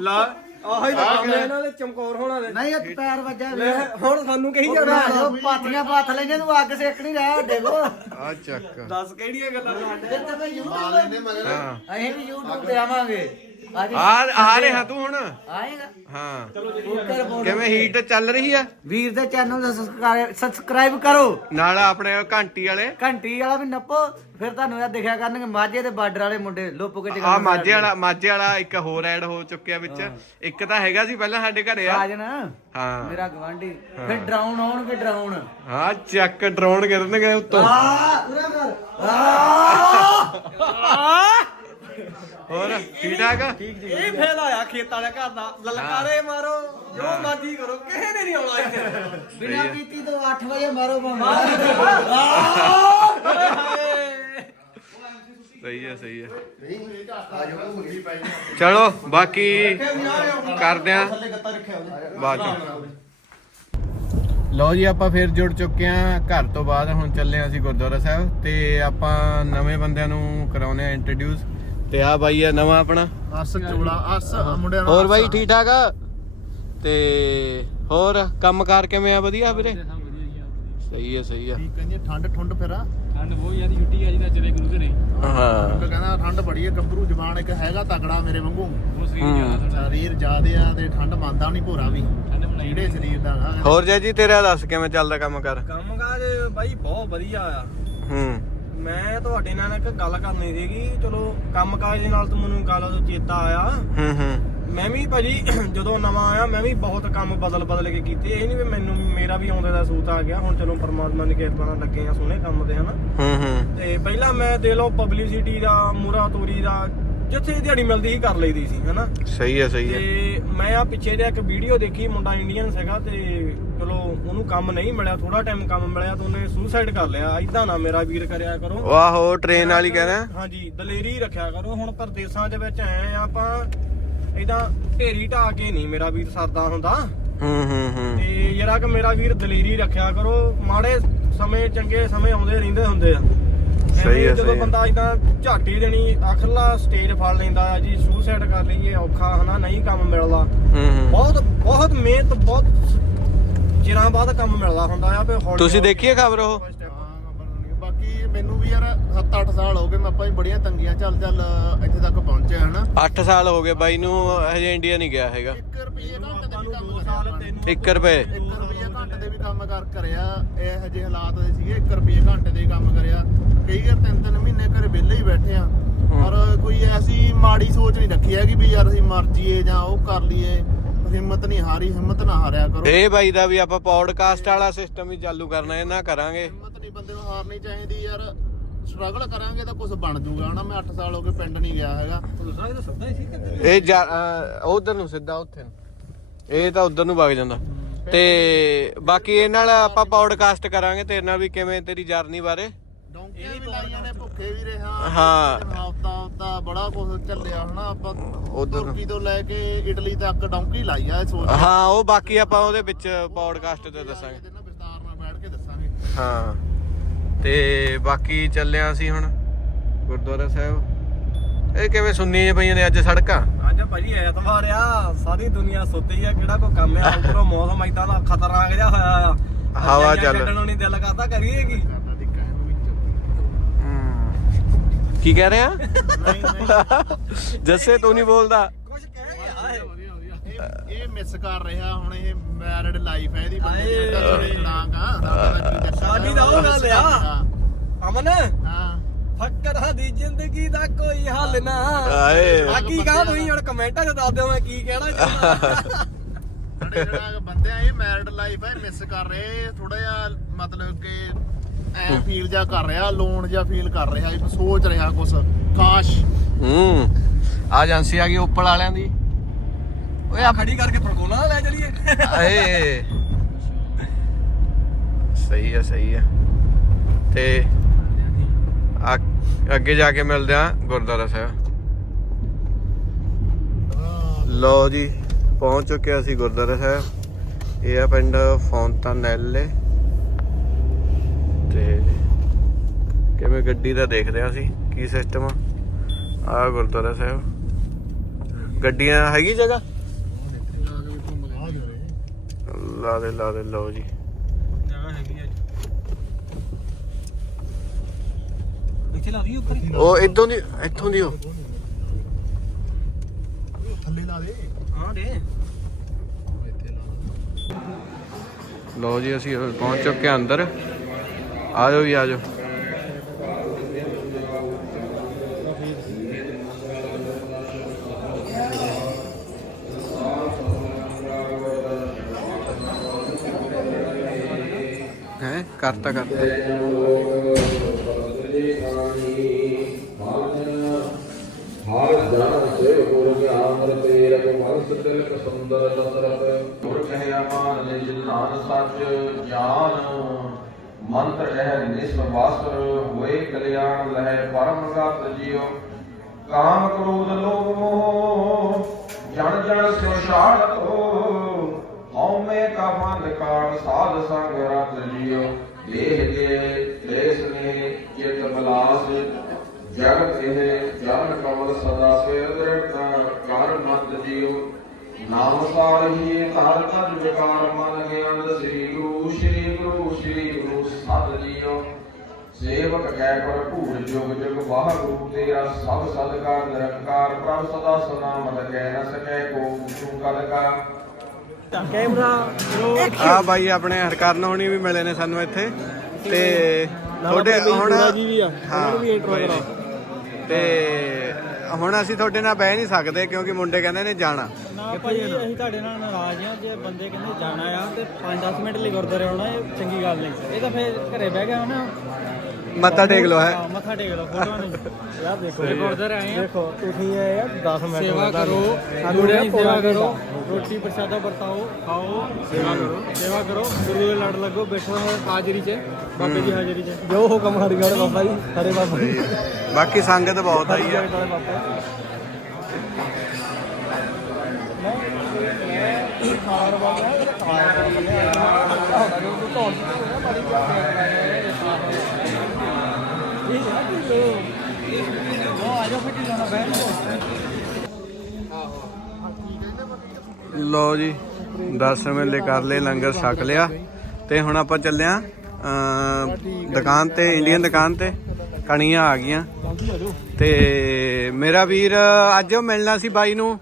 [SPEAKER 3] ਲਾ ਆਹ ਹੀ। ਤਾਂ ਇਹਨਾਂ ਦੇ ਚਮਕੌਰ ਹੋਣਾ ਦੇ।
[SPEAKER 4] ਨਹੀਂ ਇਹ ਪੈਰ ਵੱਜਾ
[SPEAKER 3] ਲੈ ਹੁਣ ਸਾਨੂੰ ਕਹੀ ਜਾਣਾ?
[SPEAKER 4] ਉਹ ਪਾਥੀਆਂ ਪਾਥ ਲੈਣੇ ਤੂੰ ਅੱਗ ਸੇਕ ਨਹੀਂ ਰਿਹਾ ਸਾਡੇ ਕੋ
[SPEAKER 2] ਆ ਚੱਕ।
[SPEAKER 3] ਦੱਸ ਕਿਹੜੀਆਂ ਗੱਲਾਂ ਕਰਦੇ?
[SPEAKER 4] ਫਿਰ ਤਾਂ ਮੈਂ YouTube
[SPEAKER 2] ਹਾਂ
[SPEAKER 4] ਅਸੀਂ ਵੀ YouTube ਤੇ ਆਵਾਂਗੇ। ਅੱਜ
[SPEAKER 2] ਆ ਆ ਰਿਹਾ ਤੂੰ ਹੁਣ?
[SPEAKER 4] ਆਏਗਾ।
[SPEAKER 2] ਹਾਂ। ਕਿਵੇਂ ਹੀਟ ਚੱਲ ਰਹੀ ਆ?
[SPEAKER 4] ਵੀਰ ਦੇ ਚੈਨਲ ਨੂੰ ਸਬਸਕ੍ਰਾਈਬ ਕਰੋ।
[SPEAKER 2] ਨਾਲ ਆਪਣੇ ਘੰਟੀ ਵਾਲੇ।
[SPEAKER 4] ਘੰਟੀ ਵਾਲਾ ਵੀ ਨੱਪੋ। ਫਿਰ ਤੁਹਾਨੂੰ ਇਹ ਦਿਖਿਆ ਕਰਨਗੇ ਮਾਝੇ ਦੇ ਬਾਰਡਰ ਵਾਲੇ ਮੁੰਡੇ ਲੋਪੋ ਕੇ
[SPEAKER 2] ਆ ਮਾਝੇ ਵਾਲਾ ਮਾਝੇ ਵਾਲਾ ਇੱਕ ਹੋਰ ਐਡ ਹੋ ਚੁੱਕਿਆ ਵਿੱਚ। ਇੱਕ ਤਾਂ ਹੈਗਾ ਸੀ ਪਹਿਲਾਂ ਸਾਡੇ ਘਰੇ ਆ।
[SPEAKER 4] ਰਾਜਨ
[SPEAKER 2] ਹਾਂ।
[SPEAKER 4] ਮੇਰਾ ਗਵਾਂਢੀ ਫਿਰ ਡਰਾਉਣ ਆਉਣਗੇ ਡਰਾਉਣ।
[SPEAKER 2] ਹਾਂ ਚੱਕ ਡਰੋਨ ਗਿਰਨਗੇ ਉੱਤੋਂ।
[SPEAKER 4] ਆ ਪੂਰਾ ਕਰ।
[SPEAKER 2] ਹੋਰ ਠੀਕ ਠਾਕ ਆ?
[SPEAKER 3] ਇਹ ਫੇਲ ਆਇਆ ਖੇਤ ਵਾਲੇ ਘਰ ਦਾ। ਲਲਕਾਰੇ ਮਾਰੋ ਜੋ ਮਰਜ਼ੀ ਕਰੋ ਕਿਸੇ ਨੇ ਨਹੀਂ ਆਉਣਾ ਇੱਥੇ।
[SPEAKER 4] ਬਿਨਾ ਪੀਤੀ ਤੋਂ 8 ਵਜੇ ਮਾਰੋ ਬੰਦਾ।
[SPEAKER 2] ਸਹੀ ਹੈ ਸਹੀ ਹੈ। ਚਲੋ ਬਾਕੀ ਕਰਦੇ ਆ ਬਾਅਦ ਚ। ਲਓ ਜੀ ਆਪਾਂ ਫੇਰ ਜੁੜ ਚੁੱਕੇ ਆ ਘਰ ਤੋਂ ਬਾਅਦ। ਹੁਣ ਚੱਲੇ ਆ ਅਸੀਂ ਗੁਰਦੁਆਰਾ ਸਾਹਿਬ ਤੇ ਆਪਾਂ ਨਵੇਂ ਬੰਦਿਆਂ ਨੂੰ ਕਰਾਉਨੇ ਆ ਇੰਟਰੋਡਿਊਸ ਤੇ ਆ ਬਾਈ ਆ ਨਵਾਂ ਆਪਣਾ।
[SPEAKER 1] ਅਸ ਚੋਲਾ ਅਸ ਮੁੰਡਿਆਂ ਨਾਲ
[SPEAKER 2] ਹੋਰ ਬਾਈ ਠੀਕ ਠਾਕ ਆ? ਤੇ ਹੋਰ ਕੰਮਕਾਰ ਕਿਵੇਂ ਆ? ਵਧੀਆ ਵੀਰੇ? ਸਹੀ ਹੈ ਸਹੀ ਹੈ।
[SPEAKER 1] ਕੀ ਕਹਿੰਦੀ ਠੰਡ ਠੁੰਡ ਫਿਰ ਆ?
[SPEAKER 3] ਠੰਡ ਬਹੁਤ ਜ਼ਿਆਦਾ ਛੁੱਟੀ ਆ ਜਿਹਦਾ ਚਲੇ ਗੁਰੂ ਘਰੇ।
[SPEAKER 2] ਹਾਂ।
[SPEAKER 1] ਕਹਿੰਦਾ ਠੰਡ ਬੜੀ ਹੈ ਗੱਭਰੂ ਜਵਾਨ ਇੱਕ ਹੈਗਾ ਤਕੜਾ ਮੇਰੇ ਵਾਂਗੂ।
[SPEAKER 3] ਉਹ ਸਰੀਰ
[SPEAKER 2] ਹੂੰ।
[SPEAKER 1] ਸਰੀਰ ਜ਼ਿਆਦੇ ਆ ਤੇ ਠੰਡ ਮੰਨਦਾ ਨਹੀਂ ਭੋਰਾ ਵੀ।
[SPEAKER 3] ਠੰਡ
[SPEAKER 1] ਜਿਹੜੇ ਸਰੀਰ ਦਾ
[SPEAKER 2] ਹੋਰ ਜੈ ਜੀ ਤੇਰਾ ਦੱਸ ਕਿਵੇਂ ਚੱਲਦਾ ਕੰਮ ਕਰ?
[SPEAKER 3] ਕੰਮ ਕਾਜ ਬਾਈ ਬਹੁਤ ਵਧੀਆ ਆ।
[SPEAKER 2] ਹੂੰ।
[SPEAKER 3] ਮੈਂ ਤੁਹਾਡੇ ਨਾਲ ਇੱਕ ਗੱਲ ਕਰਨੀ ਸੀਗੀ ਚਲੋ ਕੰਮ ਕਾਜ ਦੇ ਨਾਲ ਤਾਂ ਮੈਨੂੰ ਗੱਲ ਤੋਂ ਚੇਤਾ ਆਇਆ।
[SPEAKER 2] ਹੂੰ ਹੂੰ।
[SPEAKER 3] ਮੈਂ ਵੀ ਭਾਜੀ ਜਦੋਂ ਨਵਾਂ ਆਇਆ ਮੈਂ ਵੀ ਬਹੁਤ ਕੰਮ ਬਦਲ ਬਦਲ ਕੇ ਕੀਤੇ। ਇਹ ਨਹੀਂ ਵੀ ਮੈਨੂੰ ਮੇਰਾ ਵੀ ਆਉਂਦੇ ਦਾ ਸੂਤ ਆ ਗਿਆ। ਹੁਣ ਚਲੋ ਪਰਮਾਤਮਾ ਦੀ ਕਿਰਪਾ ਨਾਲ ਲੱਗੇ ਆ ਸੋਹਣੇ ਕੰਮ ਤੇ ਹਨਾ?
[SPEAKER 2] ਹੂੰ ਹੂੰ।
[SPEAKER 3] ਤੇ ਪਹਿਲਾਂ ਮੈਂ ਦੇ ਲਓ ਪਬਲਿਸਿਟੀ ਦਾ ਮੂਰਾ ਤੋਰੀ ਦਾ ਜਿੱਥੇ ਦਿਹਾੜੀ ਮਿਲਦੀ ਸੀ ਕਰ ਲਈਦੀ ਸੀ ਹਨਾ?
[SPEAKER 2] ਸਹੀ ਹੈ ਸਹੀ ਹੈ।
[SPEAKER 3] ਤੇ ਮੈਂ ਆ ਪਿੱਛੇ ਦੇ ਇੱਕ ਵੀਡੀਓ ਦੇਖੀ ਮੁੰਡਾ ਇੰਡੀਅਨ ਸੀਗਾ ਤੇ ਚਲੋ ਉਹਨੂੰ ਕੰਮ ਨਹੀਂ ਮਿਲਿਆ ਥੋੜਾ ਟਾਈਮ ਕੰਮ ਮਿਲਿਆ ਤਾਂ ਉਹਨੇ ਸੁਸਾਈਡ ਕਰ ਲਿਆ। ਇਦਾਂ ਨਾ ਮੇਰਾ ਵੀਰ ਕਰਿਆ ਕਰੋ।
[SPEAKER 2] ਵਾਹੋ ਟ੍ਰੇਨ ਵਾਲੀ ਕਹਿੰਦਾ
[SPEAKER 3] ਹਾਂਜੀ ਦਲੇਰੀ ਰੱਖਿਆ ਕਰੋ। ਹੁਣ ਪਰਦੇਸਾਂ ਦੇ ਵਿੱਚ ਆਏ ਆ ਆਪਾਂ ਇਦਾਂ ਢੇਰੀ ਢਾ ਕੇ ਨਹੀਂ ਮੇਰਾ ਵੀਰ ਸਰਦਾ ਹੁੰਦਾ।
[SPEAKER 2] ਹੂੰ ਹੂੰ ਹੂੰ।
[SPEAKER 3] ਤੇ ਯਾਰਾ ਕਿ ਮੇਰਾ ਵੀਰ ਦਲੇਰੀ ਰੱਖਿਆ ਕਰੋ। ਮਾੜੇ ਸਮੇਂ ਚੰਗੇ ਸਮੇਂ ਆਉਂਦੇ ਰਹਿੰਦੇ ਹੁੰਦੇ ਆ।
[SPEAKER 2] ਸਹੀ ਹੈ,
[SPEAKER 3] ਜਦੋਂ। ਬੰਦਾ ਇਦਾਂ ਝਾਟੀ ਦੇਣੀ ਆਖਰਲਾ ਸਟੇਜ ਫੜ ਲੈਂਦਾ ਜੀ ਸੁਸਾਈਡ ਕਰ ਲਈਏ ਔਖਾ ਹਨਾ ਨਹੀਂ ਕੰਮ ਮਿਲਦਾ।
[SPEAKER 2] ਹੂੰ ਹੂੰ।
[SPEAKER 3] ਬਹੁਤ ਬਹੁਤ ਮਿਹਨਤ ਬਹੁਤ ਚਿਰਾਂ ਬਾਅਦ ਕੰਮ ਮਿਲਦਾ ਹੁੰਦਾ ਆ ਵੀ ਹੌਲੀ
[SPEAKER 2] ਤੁਸੀਂ
[SPEAKER 3] ਹੌਲੀ
[SPEAKER 2] ਦੇਖੀ ਹੈ ਖਬਰ ਉਹ?
[SPEAKER 1] ਹਾਂ, ਹੈ। ਬਾਕੀ ਮੈਨੂੰ ਵੀ ਯਾਰ 7-8 ਸਾਲ ਹੋ ਗਏ ਮੈਂ ਆਪਾਂ ਵੀ ਬੜੀਆਂ ਤੰਗੀਆਂ ਚੱਲ ਚੱਲ ਇੱਥੇ ਤੱਕ ਪਹੁੰਚਿਆ ਹਨਾ।
[SPEAKER 2] 8 ਸਾਲ ਹੋ ਗਏ ਬਾਈ ਨੂੰ ਹਜੇ ਇੰਡੀਆ ਨਹੀਂ ਗਿਆ ਹੈਗਾ।
[SPEAKER 1] 1 ਰੁਪਏ ਘੰਟੇ ਦੇ ਵੀ ਕੰਮ ਕਰਿਆ
[SPEAKER 3] ਸਾਲ
[SPEAKER 1] ਆਪਾਂ ਨੇ।
[SPEAKER 3] ਤੈਨੂੰ
[SPEAKER 2] 1 ਰੁਪਏ।
[SPEAKER 1] 1 ਰੁਪਏ ਘੰਟੇ ਦੇ ਵੀ ਕੰਮ ਕਰ ਕਰਿਆ ਇਹ ਜਿਹੇ ਹਾਲਾਤ ਦੇ ਸੀਗੇ 1 ਰੁਪਏ ਘੰਟੇ ਦੇ ਕੰਮ ਕਰਿਆ। ਕਈ ਵਾਰ ਤਿੰਨ ਤਿੰਨ ਮਹੀਨੇ ਘਰੇ ਵਿਹਲੇ ਹੀ ਬੈਠੇ ਆ। ਪਰ ਕੋਈ ਐਸੀ ਮਾੜੀ ਸੋਚ ਨਹੀਂ ਰੱਖੀ ਹੈਗੀ ਵੀ ਯਾਰ ਅਸੀਂ ਮਰ ਜੀਏ ਜਾਂ ਉਹ ਕਰ ਲਈਏ। ਹਿੰਮਤ ਨਹੀਂ ਹਾਰੀ ਹਿੰਮਤ ਨਾ ਹਾਰਿਆ ਕਰੋ।
[SPEAKER 2] ਇਹ ਬਾਈ ਦਾ ਵੀ ਆਪਾਂ ਪੌਡਕਾਸਟ ਵਾਲਾ ਸਿਸਟਮ ਵੀ ਚਾਲੂ ਕਰਨਾ ਇਹ ਨਾ ਕਰਾਂਗੇ।
[SPEAKER 1] ਹਿੰਮਤ ਨਹੀਂ ਬੰਦੇ ਨੂੰ ਹਾਰਨੀ ਚਾਹੀਦੀ ਯਾਰ। ਸਟਰਗਲ ਕਰਾਂਗੇ ਤਾਂ ਕੁਝ ਬਣ ਜਾਊਗਾ ਹਨਾ? ਮੈਂ 8 ਸਾਲ ਹੋ ਗਏ ਪਿੰਡ ਨਹੀਂ ਗਿਆ ਹੈਗਾ।
[SPEAKER 3] ਦੂਸਰਾ ਇਹ ਤਾਂ ਸੱਦਾ ਹੀ ਸੀ ਕਿ
[SPEAKER 2] ਇਹ ਉਧਰ ਨੂੰ ਸਿੱਧਾ ਉੱਥੇ ਨੂੰ। ਇਹ ਤਾਂ ਉਧਰ ਨੂੰ ਵਗ ਜਾਂਦਾ। ਤੇ ਬਾਕੀ ਇਹ ਨਾਲ ਆਪਾਂ ਪੌਡਕਾਸਟ ਕਰਾਂਗੇ ਤੇਰੇ ਨਾਲ ਵੀ ਕਿਵੇਂ ਤੇਰੀ ਜਰਨੀ ਬਾਰੇ?
[SPEAKER 1] ਡੌਂਕੀਆਂ ਵੀ ਲਾਈਆਂ ਨੇ ਭੁੱਖੇ ਵੀ ਰਿਹਾ
[SPEAKER 2] ਹਾਂ।
[SPEAKER 1] ਹਫਤਾ ਹਫਤਾ ਬੜਾ ਕੁਝ ਚੱਲਿਆ ਹਨਾ? ਆਪਾਂ
[SPEAKER 2] ਉੱਧਰ।
[SPEAKER 1] ਤੁਰਕੀ ਤੋਂ ਲੈ ਕੇ ਇਟਲੀ ਤੱਕ ਡੌਂਕੀ ਲਾਈ ਆ ਇਹ ਸੋਚ
[SPEAKER 2] ਹਾਂ ਉਹ ਬਾਕੀ ਆਪਾਂ ਉਹਦੇ ਵਿੱਚ ਪੌਡਕਾਸਟ ਤੇ ਦੱਸਾਂਗੇ।
[SPEAKER 1] ਤੇ ਨਾ ਵਿਸਤਾਰ ਨਾਲ ਬੈਠ ਕੇ ਦੱਸਾਂਗੇ।
[SPEAKER 2] ਹਾਂ। ਤੇ ਬਾਕੀ ਚੱਲਿਆ ਸੀ ਹੁਣ ਗੁਰਦੁਆਰਾ ਸਾਹਿਬ। ਇਹ ਕਿਵੇਂ ਸੁੰਨੀ ਜੇ ਪਈਆਂ ਨੇ ਅੱਜ ਸੜਕਾਂ?
[SPEAKER 3] ਅੱਜ ਭਾਜੀ ਐਤਵਾਰ ਆ ਸਾਰੀ ਦੁਨੀਆ ਸੁੱਤੀ ਆ ਕਿਹੜਾ ਕੋ ਕੰਮ ਆ? ਉੱਪਰੋਂ ਮੌਸਮ ਇਦਾਂ ਦਾ ਖਤਰਨਾਕ ਜਿਹਾ ਹੋਇਆ ਆ
[SPEAKER 2] ਹਵਾ
[SPEAKER 3] ਅੱਜ
[SPEAKER 2] ਚੱਲ।
[SPEAKER 3] ਛੱਡਣ ਨੂੰ ਨਹੀਂ ਦਿਲ ਕਰਦਾ ਕਰੀਏ ਕੀ
[SPEAKER 1] ਕਰਨਾ ਟਿੱਕਾ ਇਹਨੂੰ ਵਿੱਚ
[SPEAKER 2] ਕੀ ਕਹਿ ਰਿਹਾ
[SPEAKER 1] ਨਹੀਂ ਨਹੀਂ
[SPEAKER 2] ਜੱਸੇ ਤੂੰ ਨਹੀਂ ਬੋਲਦਾ।
[SPEAKER 3] ਕੁਝ ਕਹਿ ਗਿਆ ਇਹ
[SPEAKER 1] ਮਿਸ ਕਰ ਰਿਹਾ ਹੁਣ ਇਹ ਮੈਰਿਡ ਲਾਈਫ ਹੈ ਇਹਦੀ ਬੰਦੇ। ਦੀ ਤਾਂ
[SPEAKER 3] ਸਾਡੀ ਉਹ ਆ। ਅਮਨ
[SPEAKER 1] ਹਾਂ।
[SPEAKER 3] ਫੱਕਰਾਂ ਦੀ ਜ਼ਿੰਦਗੀ ਦਾ ਕੋਈ ਹੱਲ ਨਾ।
[SPEAKER 2] ਆਏ
[SPEAKER 3] ਆ ਕੀ ਕਹਾਂ ਤੁਸੀਂ ਹੁਣ ਕਮੈਂਟਾਂ 'ਚ ਦੱਸ ਦਿਓ ਮੈਂ ਕੀ ਕਹਿਣਾ ਚਾਹੁੰਦਾ
[SPEAKER 1] ਬੰਦੇ ਆ ਇਹ ਮੈਰਿਡ ਲਾਈਫ ਹੈ ਮਿਸ ਕਰ ਰਹੇ। ਥੋੜਾ ਜਿਹਾ ਮਤਲਬ ਕਿ ਐ ਫੀਲ ਜਾ ਕਰ ਰਿਹਾ ਲੋਨ ਜਾਂ ਫੀਲ ਕਰ ਰਿਹਾ ਇਹ ਸੋਚ ਰਿਹਾ ਕੁਛ ਕਾਸ਼।
[SPEAKER 2] ਹੂੰ। ਆ ਏਜੰਸੀ ਆ ਗਈ ਉੱਪਲ ਵਾਲਿਆਂ ਦੀ। ਓਏ ਆ
[SPEAKER 3] ਖੜੀ ਕਰਕੇ ਨਾ ਲੈ ਚਲੀਏ।
[SPEAKER 2] ਏ ਸਹੀ ਹੈ ਸਹੀ ਹੈ ਤੇ ਆ- ਅੱਗੇ ਜਾ ਕੇ ਮਿਲਦੇ ਆ ਗੁਰਦੁਆਰਾ ਸਾਹਿਬ। ਲੋ ਜੀ ਪਹੁੰਚ ਚੁੱਕੇ ਅਸੀਂ ਗੁਰਦੁਆਰਾ ਸਾਹਿਬ। ਇਹ ਆ ਪਿੰਡ ਫੌਂਟਾਨੈਲੇ ਤੇ ਕਿਵੇਂ ਗੱਡੀ ਦਾ ਦੇਖਦੇ ਆ ਅਸੀਂ ਕੀ ਸਿਸਟਮ ਆ? ਆ ਗੁਰਦੁਆਰਾ ਸਾਹਿਬ। ਗੱਡੀਆਂ ਹੈਗੀ ਜਗ੍ਹਾ? ਲਾ ਦੇ ਲਾ ਦੇ ਲਓ ਜੀ।
[SPEAKER 3] ਜਗ੍ਹਾ ਹੈਗੀ ਆ ਇੱਥੇ ਲਾ ਦੀ ਉੱਪਰ।
[SPEAKER 2] ਉਹ ਇਦੋਂ ਦੀ ਇੱਥੋਂ ਦੀ ਉਹ
[SPEAKER 1] ਥੱਲੇ ਲਾ ਦੇ।
[SPEAKER 3] ਹਾਂ ਦੇ।
[SPEAKER 2] ਲਓ ਜੀ ਅਸੀਂ ਪਹੁੰਚ ਚੁੱਕੇ ਅੰਦਰ। ਆ ਜਾਓ ਜੀ ਆ ਜਾਓ ਹੈ ਕਰਤਾ ਕਰਤਾ
[SPEAKER 5] ਹਰ ਜਨ ਸੇ ਗੁਰ ਗਿਆਨ ਰਤੇ ਰਗ ਮਨਸ ਤਿਲਕ ਸੁੰਦਰ ਦਸਰਤ ਗੁਰ ਕਹਿਆ ਮਾਨ ਨਿਜ ਨਾਨ ਸੱਚ ਗਿਆਨ ਮੰਤਰ ਇਹ ਨਿਸਮ ਵਾਸਰ ਹੋਏ ਕਲਿਆਣ ਲਹਿ ਪਰਮ ਗਤ ਜਿਉ ਕਾਮ ਕ੍ਰੋਧ ਲੋਭ ਮੋਹ ਜਨ ਜਨ ਸਿਉ ਛਾੜਤ ਹਉਮੈ ਕਾ ਬੰਧ ਕਾਣ ਸਾਧ ਸੰਗ ਰਤ ਜਿਉ ਦੇਹ ਦੇ ਕਲੇਸ਼ ਨੇ ਚਿਤ ਬਲਾਸ। ਜਗਤ ਇਹ ਜਨ ਕਮਲ ਸਦਾ ਸਿਰ ਦ੍ਰਿੜਤਾ ਕਰ ਮਤ ਜੀਉ ਨਾਮ ਸਾਰਹੀ ਧਰ ਤਜ ਵਿਕਾਰ ਮਨ ਗਿਆਨ ਸ੍ਰੀ ਗੁਰੂ ਸ੍ਰੀ ਸੇਵਕ ਕੈ ਪਰ ਭੂਰ ਜੁਗ ਜੁਗ ਵਾਹਿਗੁਰੂ ਤੇਰਾ ਸਭ ਸਦਕਾਰ ਨਿਰੰਕਾਰ ਪ੍ਰਭ ਸਦਾ ਸਨਾਮਤ ਕਹਿ ਨ ਸਕੈ ਕੋ ਤੂੰ ਕਦ ਕਾ।
[SPEAKER 3] ਕੈਮਰਾ
[SPEAKER 2] ਆ ਬਾਈ ਆਪਣੇ ਹਰਕਰਨ ਹੋਣੀ ਵੀ ਮਿਲੇ ਨੇ ਸਾਨੂੰ ਇੱਥੇ ਤੇ ਤੁਹਾਡੇ ਹੁਣ। ਤੇ ਹੁਣ ਅਸੀਂ ਤੁਹਾਡੇ ਨਾਲ ਬਹਿ ਨਹੀਂ ਸਕਦੇ ਕਿਉਂਕਿ ਮੁੰਡੇ ਕਹਿੰਦੇ ਨੇ ਜਾਣਾ।
[SPEAKER 6] ਨਾ ਭਾਈ ਅਸੀਂ ਤੁਹਾਡੇ ਨਾਲ ਨਾਰਾਜ਼ ਆ ਜੇ ਬੰਦੇ ਕਹਿੰਦੇ ਜਾਣਾ ਆ ਤੇ 5-10 ਮਿੰਟ ਲਈ ਗੁਰਦੁਆਰੇ ਆਉਣਾ ਇਹ ਚੰਗੀ ਗੱਲ ਨਹੀਂ। ਇਹ ਤਾਂ ਫੇਰ ਘਰੇ ਬਹਿ ਗਿਆ ਨਾ
[SPEAKER 2] ਮੱਥਾ ਟੇਕ ਲੋ ਹੈ
[SPEAKER 6] ਹਾਂ, ਮੱਥਾ ਟੇਕ ਲਓ ਫੋਟੋ ਨਹੀਂ ਯਾਰ ਦੇਖੋ ਇਹ ਗੁਰਦੁਆਰੇ ਆਏ ਆ
[SPEAKER 3] ਦੇਖੋ ਤੁਸੀਂ ਇਹ ਆ 10 ਮਿੰਟ
[SPEAKER 6] ਸੇਵਾ ਕਰੋ ਦੀ ਸੇਵਾ। ਰੋਟੀ ਪ੍ਰਸ਼ਾਦਾ ਵਰਤਾਓ ਖਾਓ ਸੇਵਾ ਕਰੋ ਸੇਵਾ ਕਰੋ ਗੁਰੂ ਦੇ ਲੜ ਲੱਗੋ ਬੈਠੋ ਹੈ ਹਾਜ਼ਰੀ 'ਚ ਬਾਬੇ ਦੀ ਹਾਜ਼ਰੀ 'ਚ
[SPEAKER 3] ਜੋ ਹੁਕਮ ਹਰੀ ਗੜ ਬਾਬਾ ਜੀ ਹਰੇ ਬਾਬਾ ਜੀ
[SPEAKER 2] ਬਾਕੀ ਸੰਗਤ ਬਹੁਤ ਆਈ ਆ
[SPEAKER 3] ਹਰੇ ਬਾਬਾ ਮੈਂ ਖਾਰ ਬਾਬਾ ਇਹ ਖਾਰ ਬਾਬਾ ਹੁੰਦਾ ਜੋ
[SPEAKER 6] ਲੋ
[SPEAKER 2] ਜੀ 10 ਵੇਲੇ ਕਰ ਲਏ ਲੰਗਰ ਛਕ ਲਿਆ। ਤੇ ਹੁਣ ਆਪਾਂ ਚੱਲਿਆ ਦੁਕਾਨ ਤੇ ਇੰਡੀਅਨ ਦੁਕਾਨ ਤੇ। ਕਣੀਆਂ ਆ ਗਈਆਂ। ਤੇ ਮੇਰਾ ਵੀਰ ਅੱਜ ਉਹ ਮਿਲਣਾ ਸੀ ਬਾਈ ਨੂੰ।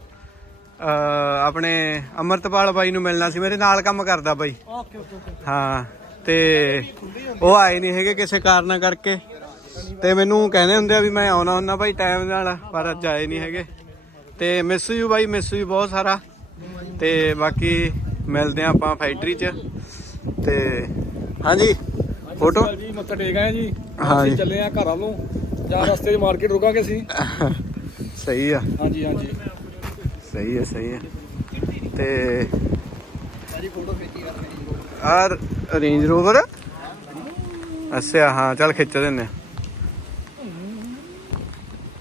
[SPEAKER 2] ਆਪਣੇ ਅਮਰਤਪਾਲ ਬਾਈ ਨੂੰ ਮਿਲਣਾ ਸੀ। ਮੇਰੇ ਨਾਲ ਕੰਮ ਕਰਦਾ ਬਾਈ। ਹਾਂ ਤੇ ਉਹ ਆਏ ਨਹੀਂ ਹੈਗੇ ਕਿਸੇ ਕਾਰਨਾਂ ਕਰਕੇ। ਤੇ ਮੈਨੂੰ ਕਹਿੰਦੇ ਹੁੰਦੇ ਆ ਵੀ ਮੈਂ ਆਉਣਾ ਹੁੰਦਾ ਭਾਈ ਟਾਈਮ ਨਾਲ ਪਰ ਅੱਜ ਆਏ ਨਹੀਂ ਹੈਗੇ। ਤੇ miss you bye miss you ਬਹੁਤ ਸਾਰਾ। ਤੇ ਬਾਕੀ ਮਿਲਦੇ ਆ ਆਪਾਂ ਫੈਕਟਰੀ 'ਚ। ਤੇ ਹਾਂਜੀ ਫੋਟੋ
[SPEAKER 3] ਜੀ ਮੱਥਾ ਟੇਕ ਆਏ ਜੀ।
[SPEAKER 2] ਜੀ
[SPEAKER 3] ਚੱਲੇ ਆ ਘਰਾਂ ਨੂੰ। ਜਾਂ ਰਸਤੇ 'ਚ ਮਾਰਕੀਟ ਰੁਕਾਂਗੇ ਅਸੀਂ।
[SPEAKER 2] ਸਹੀ ਆ।
[SPEAKER 3] ਹਾਂਜੀ ਹਾਂਜੀ।
[SPEAKER 2] ਸਹੀ ਹੈ ਸਹੀ ਹੈ ਤੇ ਆ। ਰੇਂਜ ਰੋਵਰ ਅੱਛਾ ਹਾਂ ਚੱਲ ਖਿੱਚ ਦਿੰਨੇ ਆ।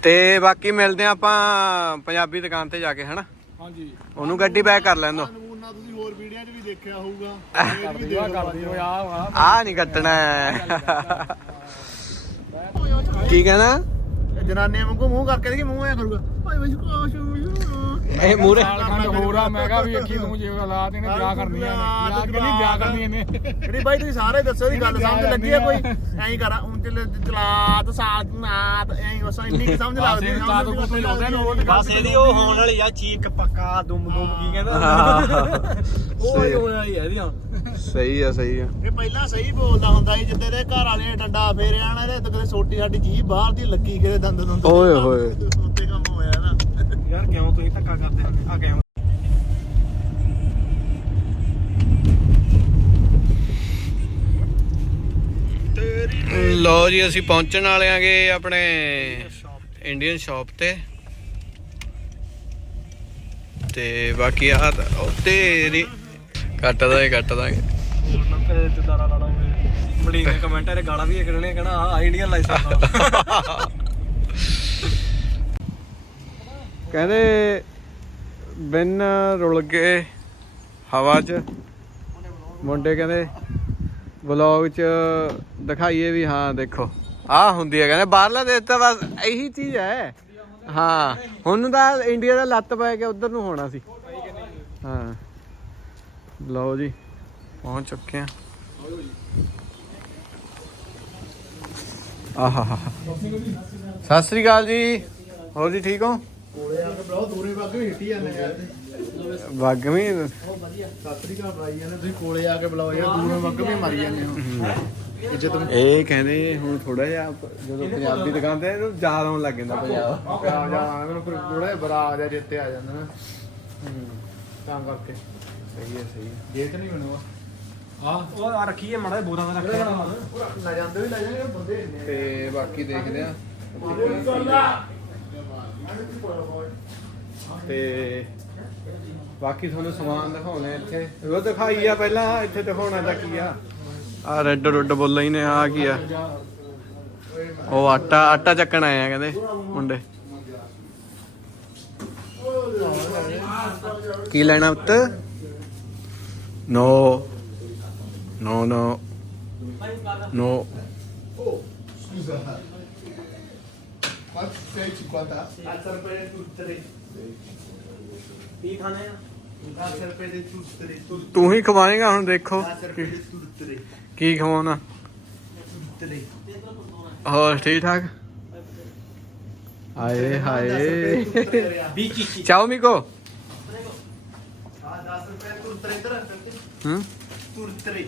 [SPEAKER 2] ਤੇ ਬਾਕੀ ਮਿਲਦੇ ਆ ਆਪਾਂ ਪੰਜਾਬੀ ਦੁਕਾਨ ਤੇ ਜਾ ਕੇ ਹਨਾ?
[SPEAKER 7] ਹਾਂਜੀ।
[SPEAKER 2] ਉਹਨੂੰ ਗੱਡੀ ਬੈਕ ਕਰ ਲੈਣ ਦੋ।
[SPEAKER 1] ਨਮੂਨਾ ਤੁਸੀਂ ਹੋਰ ਵੀਡੀਓ 'ਚ ਵੀ ਦੇਖਿਆ ਹੋਊਗਾ।
[SPEAKER 7] ਕਰਦੀ ਆ
[SPEAKER 2] ਨਹੀਂ ਕੱਟਣਾ। ਹੈ। ਕੀ ਕਹਿਣਾ?
[SPEAKER 1] ਜਨਾਨੀਆਂ ਵਾਂਗੂ ਮੂੰਹ ਕਰਕੇ ਦੇਖੀ ਮੂੰਹ ਐ ਕਰੂਗਾ। ਭਾਈ ਬਈ ਕੋਸ਼
[SPEAKER 2] ਇਹ ਮੂਰੇ
[SPEAKER 7] ਸਾਲ ਖੰਡ ਹੋਰ ਆ ਮੈਂ ਕਿਹਾ ਵੀ ਅੱਖੀ ਨੂੰ ਜੇ ਲਾ ਦੇਣੇ ਵਿਆਹ ਕਰਨੀਆਂ ਨੇ ਵਿਆਹ ਕਿ ਨਹੀਂ ਵਿਆਹ ਕਰਨੀਆਂ ਨੇ
[SPEAKER 1] ਜਿਹੜੀ ਬਾਈ ਤੁਸੀਂ ਸਾਰੇ ਦੱਸੋ ਦੀ ਗੱਲ ਸਮਝ ਲੱਗੀ ਆ ਕੋਈ? ਐਂ ਕਰਾ ਉਂ ਚ ਚਲਾਤ ਸਾਲ ਨਾਤ ਐਂ ਬਸ ਇੰਨੀ ਕੁ ਸਮਝ ਲੱਗਦੀ
[SPEAKER 7] ਇਹ ਤਾਂ ਤੋਂ ਕੋਈ ਲਾਉਂਦੇ ਨੇ ਹੋਰ
[SPEAKER 3] ਬਸ ਇਹਦੀ ਉਹ ਹੋਣ ਵਾਲੀ ਆ ਚੀਕ ਪੱਕਾ ਦੁਮ ਦੁਮ ਕੀ ਕਹਿੰਦਾ? ਉਹ ਹੀ ਹੋਇਆ ਹੀ ਆ ਇਹਦੀਆਂ
[SPEAKER 2] ਸਹੀ ਆ ਸਹੀ ਆ।
[SPEAKER 1] ਇਹ ਪਹਿਲਾਂ ਸਹੀ ਬੋਲਦਾ ਹੁੰਦਾ ਸੀ ਜਿੱਦੇ ਦੇ ਘਰ ਵਾਲੇ ਨੇ ਡੰਡਾ ਫੇਰਿਆ ਨਾ ਇਹਦੇ ਤੇ ਕਦੇ ਸੋਟੀ ਸਾਡੀ ਜੀਭ ਬਾਹਰ ਦੀ ਲੱਗੀ ਕਿਤੇ ਦੰਦ ਦੰਦ
[SPEAKER 2] ਓਏ ਹੋਏ।
[SPEAKER 1] ਉੱਤੇ ਨਾ
[SPEAKER 3] ਯਾਰ ਕਿਉਂ ਤੁਸੀਂ ਧੱਕਾ ਕਰਦੇ ਆ ਕਿਉਂ
[SPEAKER 2] ਲਓ ਜੀ ਅਸੀਂ ਪਹੁੰਚਣ ਵਾਲੇ ਆਂਗੇ ਆਪਣੇ ਇੰਡੀਅਨ ਸ਼ਾਪ ਤੇ। ਤੇ ਬਾਕੀ ਆ ਤਾਂ- ਤੇਰੀ ਕੱਟ ਦਾਂਗੇ ਕੱਟ ਦਾਂਗੇ।
[SPEAKER 3] ਹੋਰ ਨਾ ਤੇ ਜਦਾਰਾ ਲਾ ਲਾਉਂਗੇ ਬੜੀ ਨੇ ਕਮੈਂਟਾਂ 'ਚ ਗਾਲਾਂ ਵੀ ਕੱਢਣੇ ਕਹਣਾ ਆ ਇੰਡੀਅਨ ਲਾਇਸੈਂਸ
[SPEAKER 2] ਕਹਿੰਦੇ ਬਿਨ ਰੁਲ ਗਏ ਹਵਾ 'ਚ। ਮੁੰਡੇ ਕਹਿੰਦੇ ਵਲੌਗ 'ਚ ਦਿਖਾਈਏ ਵੀ ਹਾਂ ਦੇਖੋ। ਆ ਹੁੰਦੀ ਹੈ ਕਹਿੰਦੇ ਬਾਹਰਲਾ ਦੇਸ਼ ਤਾਂ ਬਸ ਇਹੀ ਚੀਜ਼ ਹੈ। ਹਾਂ, ਹੁਣ ਤਾਂ ਇੰਡੀਆ ਦਾ ਲੱਤ ਪੈ ਕੇ ਉਧਰ ਨੂੰ ਹੋਣਾ ਸੀ। ਹਾਂ। ਲਓ ਜੀ, ਪਹੁੰਚ ਚੁੱਕੇ ਆ। ਆਹਾ ਸਤਿ ਸ੍ਰੀ ਅਕਾਲ ਜੀ। ਹੋਰ ਜੀ, ਠੀਕ ਹੋ?
[SPEAKER 1] ਕੋਲੇ ਆ ਕੇ ਬਹੁਤ ਦੂਰੇ ਵੱਗ ਵੀ ਹਿੱਟੀ ਜਾਂਦੇ ਯਾਰ
[SPEAKER 2] ਬਾਗਵੀਂ
[SPEAKER 1] ਸਤਰੀ ਘਰ ਆਈ ਜਾਂਦੇ ਤੁਸੀਂ ਕੋਲੇ ਆ ਕੇ ਬੁਲਾਓ ਯਾਰ ਦੂਰੇ ਵੱਗ ਵੀ ਮਰੀ ਜਾਂਦੇ ਹੋ। ਇੱਜ਼ਤ
[SPEAKER 2] ਇਹ ਕਹਿੰਦੇ ਹੁਣ ਥੋੜਾ ਜਿਹਾ ਜਦੋਂ ਪੰਜਾਬੀ ਦੁਕਾਨ ਤੇ ਇਹਨੂੰ ਯਾਦ ਆਉਣ ਲੱਗ ਜਾਂਦਾ ਪੰਜਾਬ।
[SPEAKER 1] ਪਿਆ ਜਾ ਮੈਨੂੰ ਫਿਰ ਥੋੜਾ ਬਰਾ ਆ ਜਾ ਜਿੱਤੇ ਆ ਜਾਂਦਾ ਨਾ। ਤਾਂ ਕਰਕੇ।
[SPEAKER 2] ਸਹੀ ਹੈ ਸਹੀ ਹੈ।
[SPEAKER 1] ਜੇ ਤੇ ਨਹੀਂ ਬਣੂਗਾ
[SPEAKER 7] ਆ ਉਹ ਆ ਰੱਖੀਏ ਮਾੜਾ ਜਿਹਾ ਬੋਰਾ ਦਾ ਰੱਖਿਆ
[SPEAKER 1] ਲੈ ਜਾਂਦੇ ਵੀ ਲੈ ਜਾਂਦੇ ਬੰਦੇ
[SPEAKER 2] ਤੇ ਬਾਕੀ ਦੇਖਦੇ ਆ। ਤੇ ਬਾਕੀ ਤੁਹਾਨੂੰ ਸਮਾਨ ਦਿਖਾਉਣੇ ਇੱਥੇ। ਉਹ ਦਿਖਾਈ ਆ ਪਹਿਲਾਂ ਇੱਥੇ ਦਿਖਾਉਣਾ ਤਾਂ ਕੀ ਆ? ਆ ਰੈੱਡ ਰੁੱਡ ਬੋਲਾ ਹੀ ਨੇ ਆ ਕੀ ਆ? ਉਹ ਆਟਾ ਆਟਾ ਚੱਕਣ ਆਏ ਆ ਕਹਿੰਦੇ ਮੁੰਡੇ। ਕੀ ਲੈਣਾ ਉੱਤ ਨੋ ਨੋ ਨੋ ਨੋ।
[SPEAKER 3] ਕੀ ਖਾਣੇ ਆ
[SPEAKER 2] ਤੂੰ ਹੀ ਖਵਾਏਗਾ ਹੁਣ ਦੇਖੋ। ਕੀ ਖਵਾਉਣਾ? ਹੋਰ ਠੀਕ ਠਾਕ? ਆਏ ਹਾਏ। ਚਾਓ ਮੀਕੋ।
[SPEAKER 1] ਹਾਂ? 10 ਰੁਪਏ ਤੁਰਤਰੇ ਇਧਰ
[SPEAKER 2] ਹੂੰ
[SPEAKER 1] ਤੁਰਤਰੇ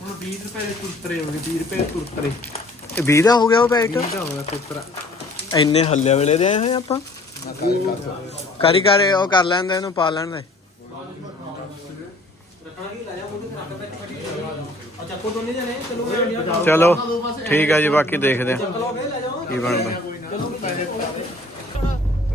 [SPEAKER 1] ਹੁਣ 20 ਰੁਪਏ ਦੇ ਤੁਰਤਰੇ ਹੋ ਗਏ 20 ਰੁਪਏ ਦੇ ਤੁਰਤਰੇ
[SPEAKER 2] ਇਹ 20 ਦਾ ਹੋ ਗਿਆ ਉਹ ਪੈਕ
[SPEAKER 1] 20 ਦਾ ਹੋ ਗਿਆ ਤੁਰਤਰਾ
[SPEAKER 2] ਇੰਨੇ ਹੱਲੇ ਵੇਲੇ ਦੇ ਆਏ ਹੋਏ ਆਪਾਂ? ਕਰੀ ਕਰੇ ਉਹ ਕਰ ਲੈਂਦੇ ਇਹਨੂੰ ਪਾ ਲੈਣ ਦੇ।
[SPEAKER 3] ਚਲੋ
[SPEAKER 2] ਠੀਕ ਆ ਜੀ ਬਾਕੀ ਦੇਖਦੇ ਆ ਕੀ ਬਣਦਾ।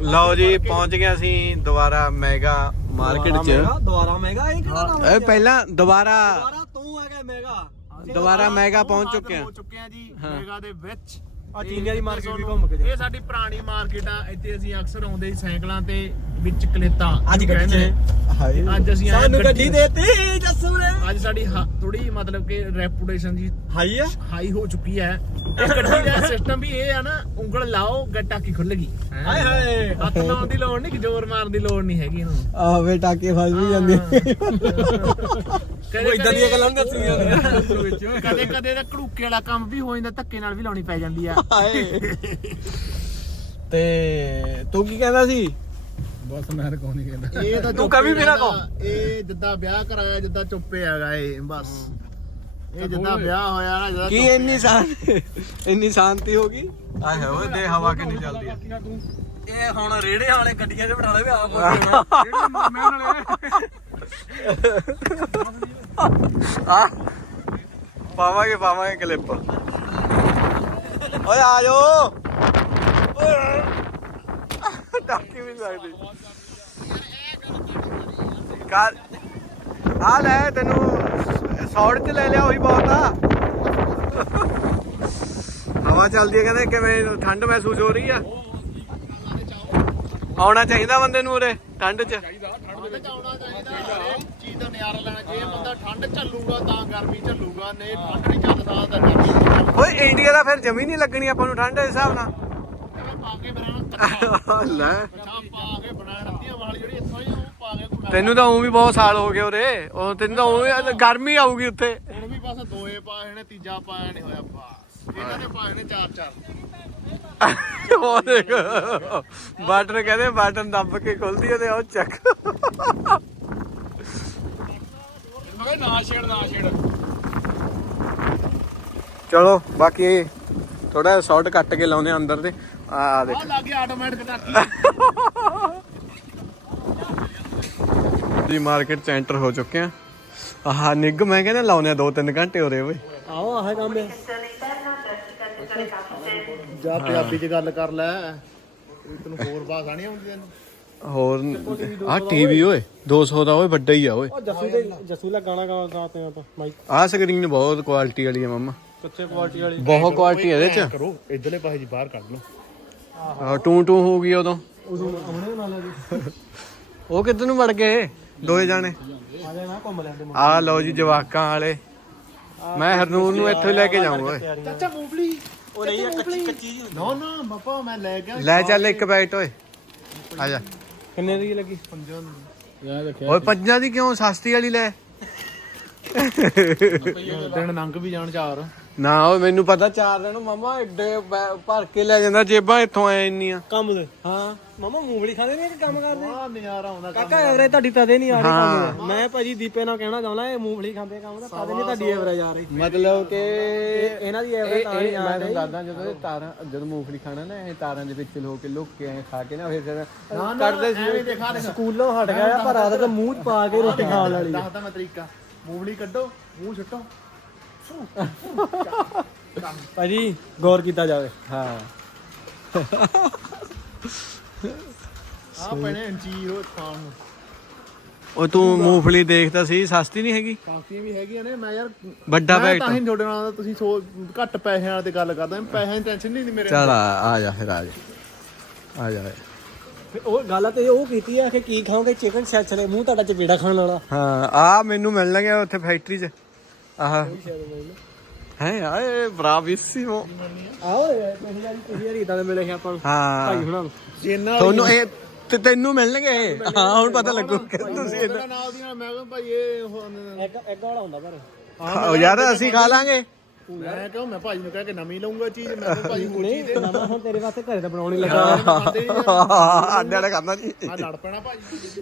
[SPEAKER 2] ਲਓ ਜੀ ਪਹੁੰਚ ਗਏ ਅਸੀਂ ਦੁਬਾਰਾ ਮੈਗਾ ਮਾਰਕੀਟ 'ਚ।
[SPEAKER 3] ਦੁਬਾਰਾ ਮਹਿੰਗਾ ਇਹ ਕਿਹੜਾ ਨਾਮ
[SPEAKER 2] ਇਹ ਪਹਿਲਾਂ ਦੁਬਾਰਾ
[SPEAKER 3] ਦੁਬਾਰਾ ਤੂੰ ਆ ਗਿਆ ਮਹਿੰਗਾ
[SPEAKER 2] ਦੁਬਾਰਾ ਮੈਗਾ ਪਹੁੰਚ ਚੁੱਕੇ ਆ।
[SPEAKER 1] ਹੋ ਚੁੱਕੇ ਆ ਜੀ ਮੇਗਾ ਦੇ ਵਿੱਚ।
[SPEAKER 3] ਆ ਚੀਨੀਆਂ ਦੀ ਮਾਰਕੀਟ ਵੀ ਘੁੰਮ ਕੇ
[SPEAKER 1] ਇਹ ਸਾਡੀ ਪੁਰਾਣੀ ਮਾਰਕੀਟ ਆ ਇੱਥੇ ਅਸੀਂ ਅਕਸਰ ਆਉਂਦੇ ਸੀ ਸਾਈਕਲਾਂ ਤੇ। ਵਿੱਚ ਕਲੇਤਾ
[SPEAKER 3] ਅੱਜ ਗੱਡੀ।
[SPEAKER 2] ਹਾਏ।
[SPEAKER 1] ਅੱਜ ਅਸੀਂ ਆਏ
[SPEAKER 3] ਸਾਨੂੰ ਗੱਡੀ ਦੇਤੀ ਜੱਸੂ ਨੇ।
[SPEAKER 1] ਅੱਜ ਸਾਡੀ ਥੋੜੀ ਮਤਲਬ ਕਿ ਰੈਪੂਟੇਸ਼ਨ ਜੀ
[SPEAKER 3] ਹਾਈ ਆ।
[SPEAKER 1] ਹਾਈ ਹੋ ਚੁੱਕੀ ਹੈ। ਇਹ ਗੱਡੀ ਦਾ ਸਿਸਟਮ ਵੀ ਇਹ ਆ ਨਾ ਉਂਗਲ ਲਾਓ ਗੱਟਾ ਕੀ ਖੁੱਲ ਗਈ।
[SPEAKER 3] ਹਾਏ ਹਾਏ।
[SPEAKER 1] ਹੱਥ ਲਾਉਣ ਦੀ ਲੋੜ ਨਹੀਂ ਕਿ ਜ਼ੋਰ ਮਾਰਨ ਦੀ ਲੋੜ ਨਹੀਂ ਹੈਗੀ ਇਹਨੂੰ।
[SPEAKER 3] ਆਵੇ ਟਾਕੇ ਫਸ ਵੀ ਜਾਂਦੇ।
[SPEAKER 1] ਕਦੇ
[SPEAKER 3] ਇਦਾਂ ਦੀਆਂ ਗੱਲਾਂ ਦੱਸੀਆਂ ਨੇ।
[SPEAKER 1] ਕਦੇ ਕਦੇ ਤਾਂ ਘੜੂਕੇ ਵਾਲਾ ਕੰਮ ਵੀ ਹੋ ਜਾਂਦਾ ਧੱਕੇ ਨਾਲ ਵੀ ਲਾਉਣੀ ਪੈ ਜਾਂਦੀ ਆ।
[SPEAKER 2] ਹਾਏ। ਤੇ ਤੂੰ ਕੀ ਕਹਿੰਦਾ ਸੀ?
[SPEAKER 7] ਬਸ ਮੈਂ ਕੋਈ ਨਹੀਂ ਕਹਿੰਦਾ।
[SPEAKER 1] ਇਹ ਤਾਂ
[SPEAKER 3] ਤੂੰ ਕਵੀ ਮੇਰਾ ਕੋ।
[SPEAKER 1] ਇਹ ਜਿੱਦਾਂ ਵਿਆਹ ਕਰਾਇਆ ਜਿੱਦਾਂ ਚੁੱਪੇ ਹੈਗਾ ਇਹ ਬਸ। ਇਹ ਜਿੱਦਾਂ ਵਿਆਹ ਹੋਇਆ ਨਾ ਜਿੱਦਾਂ
[SPEAKER 2] ਕੀ
[SPEAKER 1] ਚੁੱਪੇ
[SPEAKER 2] ਇੰਨੀ ਸ਼ਾਂਤੀ ਇੰਨੀ ਸ਼ਾਂਤੀ ਹੋ ਗਈ? ਆਏ ਹੋਏ ਦੇ ਹਵਾ ਕਿੰਨੀ ਚੱਲਦੀ ਆ।
[SPEAKER 3] ਇਹ ਹੁਣ ਰੇੜੇ ਵਾਲੇ ਗੱਡੀਆਂ 'ਚ ਬਿਠਾ ਲਵੇ ਆਪ
[SPEAKER 2] ਆ ਪਾਵਾਂਗੇ ਪਾਵਾਂਗੇ ਕਲਿੱਪ ਓਏ ਆ ਜਾਓ। ਓਏ। ਟਾਕੀ ਵੀ ਨੀ ਲੱਗਦੀ। ਕੱਲ ਆ ਲੈ ਤੈਨੂੰ ਸੌੜ ਚ ਲੈ ਲਿਆ, ਉਹੀ ਬਹੁਤ ਆ। ਹਵਾ ਚੱਲਦੀ ਹੈ ਕਹਿੰਦੇ ਕਿਵੇਂ ਠੰਡ ਮਹਿਸੂਸ ਹੋ ਰਹੀ ਆ। ਆਉਣਾ ਚਾਹੀਦਾ ਬੰਦੇ ਨੂੰ ਉਰੇ, ਠੰਡ 'ਚ।
[SPEAKER 1] ਚਾਹੀਦਾ ਚੀਜ਼ ਦਾ ਨਿਆਰਾ ਲੈਣਾ ਜੇ ਬੰਦਾ ਠੰਡ ਝੱਲੂਗਾ ਤਾਂ ਗਰਮੀ ਝੱਲੂਗਾ ਨਹੀਂ ਠੰਡ ਨਹੀਂ ਚੱਲ ਸਕਦਾ
[SPEAKER 2] ਓਏ, ਇੰਡੀਆ ਦਾ ਫਿਰ ਜਮੀ ਨਹੀਂ ਲੱਗਣੀ ਆਪਾਂ ਨੂੰ ਠੰਡ ਦੇ ਹਿਸਾਬ ਨਾਲ
[SPEAKER 1] ਸਕਦਾ ਪਾ ਕੇ ਬਣਾਉਣਾ
[SPEAKER 2] ਲੈ।
[SPEAKER 1] ਕੱਚਾ ਪਾ ਕੇ ਬਣਾਉਣ ਅੱਧੀਆਂ ਵਾਲੀ ਜਿਹੜੀ ਇੱਥੋਂ ਹੀ ਉਹ ਪਾ ਕੇ ਕੋਈ
[SPEAKER 2] ਤੈਨੂੰ ਤਾਂ ਉਹ ਵੀ ਬਹੁਤ ਸਾਲ ਹੋ ਗਏ ਉਰੇ। ਉਹ ਤੈਨੂੰ ਤਾਂ ਉਹ ਗਰਮੀ ਆਊਗੀ ਉੱਥੇ।
[SPEAKER 1] ਹੁਣ ਵੀ ਬਸ ਦੋਏ ਪਾਏ ਨੇ ਤੀਜਾ ਪਾਇਆ ਨਹੀਂ ਹੋਇਆ ਬਸ। ਇਹਨਾਂ ਨੇ ਪਾਏ ਨੇ ਚਾਰ ਚਾਰ।
[SPEAKER 2] ਉਹ ਦੇਖ। ਬਟਨ ਕਹਿੰਦੇ ਬਟਨ ਦੱਬ ਕੇ ਖੁੱਲਦੀ ਹੈ ਤੇ ਉਹ ਚੱਕ।
[SPEAKER 3] ਮੈਂ ਕਿਹਾ ਨਾ ਛੇੜ ਨਾ ਛੇੜ।
[SPEAKER 2] ਚਲੋ ਬਾਕੀ ਥੋੜਾ ਸ਼ਾਰਟ ਕੱਟ ਕੇ ਲਾਉਂਦੇ ਆ ਅੰਦਰ ਤੇ ਆ ਦੇਖ।
[SPEAKER 1] ਆ ਲੱਗੇ ਆਟੋਮੈਟਿਕ ਟਾਕੀ
[SPEAKER 2] ਜੀ ਮਾਰਕੀਟ ਚ ਐਂਟਰ ਹੋ ਚੁੱਕੇ ਆ। ਆਹ ਨਿੱਗ ਮੈਂ ਕਹਿੰਦਾ ਲਾਉਨੇ ਆ 2-3 ਘੰਟੇ ਹੋ ਰਹੇ ਓਏ।
[SPEAKER 3] ਆਓ ਆਹ ਕੰਮ ਹੈ
[SPEAKER 1] ਜਾ ਪੰਜਾਬੀ ਚ ਗੱਲ ਕਰ ਲੈ। ਤੈਨੂੰ ਹੋਰ ਭਾਸ਼ਾ ਨਹੀਂ ਆਉਂਦੀ ਤੈਨੂੰ
[SPEAKER 2] ਹੋਰ ਆ ਟੀਵੀ ਓਏ 200 ਦਾ ਓਏ ਵੱਡਾ ਹੀ ਆ ਓਏ।
[SPEAKER 3] ਜੱਸੂ ਦੇ ਜੱਸੂ ਦਾ ਗਾਣਾ ਗਾ ਗਾਤੇ ਆਪਾਂ ਮਾਈਕ।
[SPEAKER 2] ਆਹ ਸਕਰੀਨ ਬਹੁਤ ਕੁਆਲਿਟੀ ਵਾਲੀ ਆ ਮਮਾ।
[SPEAKER 3] ਕੱਚੇ ਕੁਆਲਿਟੀ ਵਾਲੀ।
[SPEAKER 2] ਬਹੁਤ ਕੁਆਲਿਟੀ ਇਹਦੇ ਚ।
[SPEAKER 1] ਕਰੋ ਇਧਰਲੇ ਪਾਸੇ ਜੀ ਬਾਹਰ ਕੱਢ ਲਓ।
[SPEAKER 2] ਆਹ, ਟੂ ਟੂ ਹੋ ਗਈ ਉਦੋਂ।
[SPEAKER 3] ਉਦੋਂ ਹੁਣੇ ਨਾਲ ਜੀ
[SPEAKER 2] ਉਹ ਕਿੱਧਰ ਨੂੰ ਵੜ ਗਏ ਦੋਏ ਜਾਣੇ।
[SPEAKER 3] ਆ ਜਾ ਨਾ ਘੁੰਮ ਲੈਂਦੇ
[SPEAKER 2] ਆ ਲਓ ਜੀ ਜਵਾਕਾਂ ਵਾਲੇ। ਮੈਂ ਹਰਨੂਰ ਨੂੰ ਇੱਥੇ ਲੈ ਕੇ ਜਾਊਂਗਾ। ਓਏ
[SPEAKER 1] ਚਾਚਾ ਮੂੰਗਫਲੀ।
[SPEAKER 3] ਉਹ ਨਹੀਂ ਕੱਚੀ ਕੱਚੀ ਜਿਹੀ।
[SPEAKER 1] ਨਾ ਨਾ ਬਾਪਾ ਮੈਂ ਲੈ ਗਿਆ
[SPEAKER 2] ਲੈ ਚੱਲ ਇੱਕ ਪੈਕਟ ਓਏ। ਆ ਜਾ।
[SPEAKER 3] ਕਿੰਨੇ ਦੀ ਲੱਗੀ?
[SPEAKER 2] ਓਏ ਪੰਜਾਂ ਦੀ ਕਿਉਂ? ਸਸਤੀ ਵਾਲੀ ਲੈ।
[SPEAKER 1] ਦਿਨ ਲੰਘ ਵੀ ਜਾਣ ਚਾਰ।
[SPEAKER 2] ਨਾ ਓਏ ਮੈਨੂੰ ਪਤਾ ਚਾਰ ਦਿਨ ਮਮਾ ਐਡੇ ਬੈ- ਭਰ ਕੇ ਲੈ ਜਾਂਦਾ ਜੇਬਾਂ ਇੱਥੋਂ ਐ ਇੰਨੀਆਂ।
[SPEAKER 3] ਕੰਮ ਦੇ। ਹਾਂ। ਮਾਮਾ ਮੂੰਗਲੀ ਖਾਂਦੇ ਨਹੀਂ ਕਿ ਕੰਮ ਕਰਦੇ?
[SPEAKER 1] ਆ ਨਜ਼ਾਰਾ ਆਉਂਦਾ
[SPEAKER 3] ਕਾਕਾ ਐਵਰੇਜ ਤੁਹਾਡੀ ਤਦੇ ਨਹੀਂ ਆ ਰਹੀ ਕੰਮ ਦੇ। ਮੈਂ ਭਾਜੀ ਦੀਪੇ ਨਾਲ ਕਹਿਣਾ ਚਾਹੁੰਦਾ ਇਹ ਮੂੰਗਲੀ ਖਾਂਦੇ ਕੰਮ ਦਾ ਤਦੇ ਨਹੀਂ ਤੁਹਾਡੀ ਐਵਰੇਜ ਆ ਰਹੀ।
[SPEAKER 2] ਮਤਲਬ ਕਿ
[SPEAKER 3] ਇਹਨਾਂ ਦੀ ਐਵਰੇਜ ਤਾਂ ਨਹੀਂ ਆ
[SPEAKER 2] ਮੈਂ ਤੁਹਾਨੂੰ ਦੱਸਦਾ ਜਦੋਂ ਇਹ ਤਾਰਾਂ ਜਦੋਂ ਮੂੰਗਫਲੀ ਖਾਣਾ ਨਾ ਇਹ ਤਾਰਾਂ ਦੇ ਵਿੱਚ ਲੋ ਕੇ ਲੁੱਕ ਕੇ ਐਂ ਖਾ ਕੇ ਨਾ ਫਿਰ ਫਿਰ ਕਰਦੇ ਸੀ।
[SPEAKER 1] ਐਵੇਂ ਦੇਖਾ ਦੇ
[SPEAKER 3] ਸਕੂਲੋਂ ਹਟ ਗਿਆ ਪਰ ਆਦਤ ਤਾਂ ਮੂੰਹ ਚ ਪਾ ਕੇ ਰੋਟੀ ਖਾਣ ਵਾਲੀ
[SPEAKER 1] ਦੱਸਦਾ ਮੈਂ ਤਰੀਕਾ। ਮੂੰਗਫਲੀ ਕੱਢੋ ਮੂੰਹ ਛੱਟੋ
[SPEAKER 3] ਭਾਜੀ ਗੌਰ ਕੀਤਾ ਜਾਵੇ।
[SPEAKER 2] ਹਾਂ।
[SPEAKER 1] ਆ ਪੈਣੇ ਉਹ ਖਾਣ ਨੂੰ।
[SPEAKER 2] ਉਹ ਤੂੰ ਮੂੰਗਫਲੀ ਦੇਖਦਾ ਸੀ ਸਸਤੀ ਨਹੀਂ ਹੈਗੀ?
[SPEAKER 1] ਕਾਂਸੀਆਂ ਵੀ ਹੈਗੀਆਂ ਨੇ ਮੈਂ ਯਾਰ
[SPEAKER 2] ਵੱਡਾ
[SPEAKER 1] ਮੈਂ ਤਾਂ
[SPEAKER 2] ਪੈਕਟ
[SPEAKER 1] ਹੀ ਤੁਹਾਡੇ ਨਾਲ ਤੁਸੀਂ ਸੋ ਘੱਟ ਪੈਸਿਆਂ ਵਾਲੇ ਤੇ ਗੱਲ ਕਰਦਾ ਪੈਸਿਆਂ ਦੀ ਟੈਨਸ਼ਨ ਨਹੀਂ ਮੇਰੇ
[SPEAKER 2] ਚਲ ਆ ਆ ਜਾ ਫਿਰ ਆ ਜਾ। ਆ ਜਾ
[SPEAKER 3] ਫਿਰ। ਉਹ ਗੱਲ ਤੇ ਉਹ ਕੀਤੀ ਆ ਕਿ ਕੀ ਖਾਓਗੇ ਚਿਕਨ ਸੈਚਰੇ ਮੂੰਹ ਤੁਹਾਡਾ ਚਪੇੜਾ ਖਾਣ ਵਾਲਾ।
[SPEAKER 2] ਹਾਂ ਆ ਮੈਨੂੰ ਮਿਲਣਗੇ ਉੱਥੇ ਫੈਕਟਰੀ 'ਚ। ਆਹ। ਹੈ ਆਏ ਬਰਾਵੀਸੀਮੋ
[SPEAKER 3] ਆਓ ਤੁਸੀਂ ਯਾਰ ਤੁਸੀਂ ਯਾਰ ਇਦਾਂ ਦੇ ਮਿਲੇ ਸੀ ਆਪਾਂ ਨੂੰ।
[SPEAKER 2] ਹਾਂ।
[SPEAKER 3] ਭਾਈ ਹੁਣਾਂ ਨੂੰ।
[SPEAKER 1] ਜਿੰਨਾ
[SPEAKER 2] ਤੁਹਾਨੂੰ ਇਹ ਤੇ ਤੈਨੂੰ ਮਿਲਣਗੇ ਹਾਂ ਹੁਣ ਪਤਾ ਲੱਗੂ ਕਿ ਤੁਸੀਂ
[SPEAKER 1] ਇਹਦਾ ਨਾਲ ਦੀ ਨਾਲ ਮੈਂ ਕਿਹਾ ਭਾਈ ਇਹ ਹੁਣ-
[SPEAKER 3] ਇੱਕ ਇੱਕ ਵਾਲਾ ਹੁੰਦਾ ਪਰ।
[SPEAKER 2] ਖਾ- ਯਾਰ ਅਸੀਂ ਖਾ ਲਾਂਗੇ।
[SPEAKER 1] ਮੈਂ ਕਿਹਾ ਮੈਂ ਭਾਜੀ ਨੂੰ ਕਹਿ ਕੇ ਨਵੀਂ ਲਊਂਗਾ ਚੀਜ਼ ਮੈਂ ਕਿਹਾ ਭਾਜੀ ਹੋਰ ਚੀਜ਼ ਦੇ।
[SPEAKER 3] ਨਵਾਂ ਹੁਣ ਤੇਰੇ ਵਾਸਤੇ ਘਰੇ ਤਾਂ ਬਣਾਉਣ ਹੀ ਲੱਗਾ।
[SPEAKER 2] ਆਂਡੇ ਵਾਲਾ ਕਰਨਾ ਜੀ।
[SPEAKER 1] ਆ ਲੜ ਪੈਣਾ ਭਾਜੀ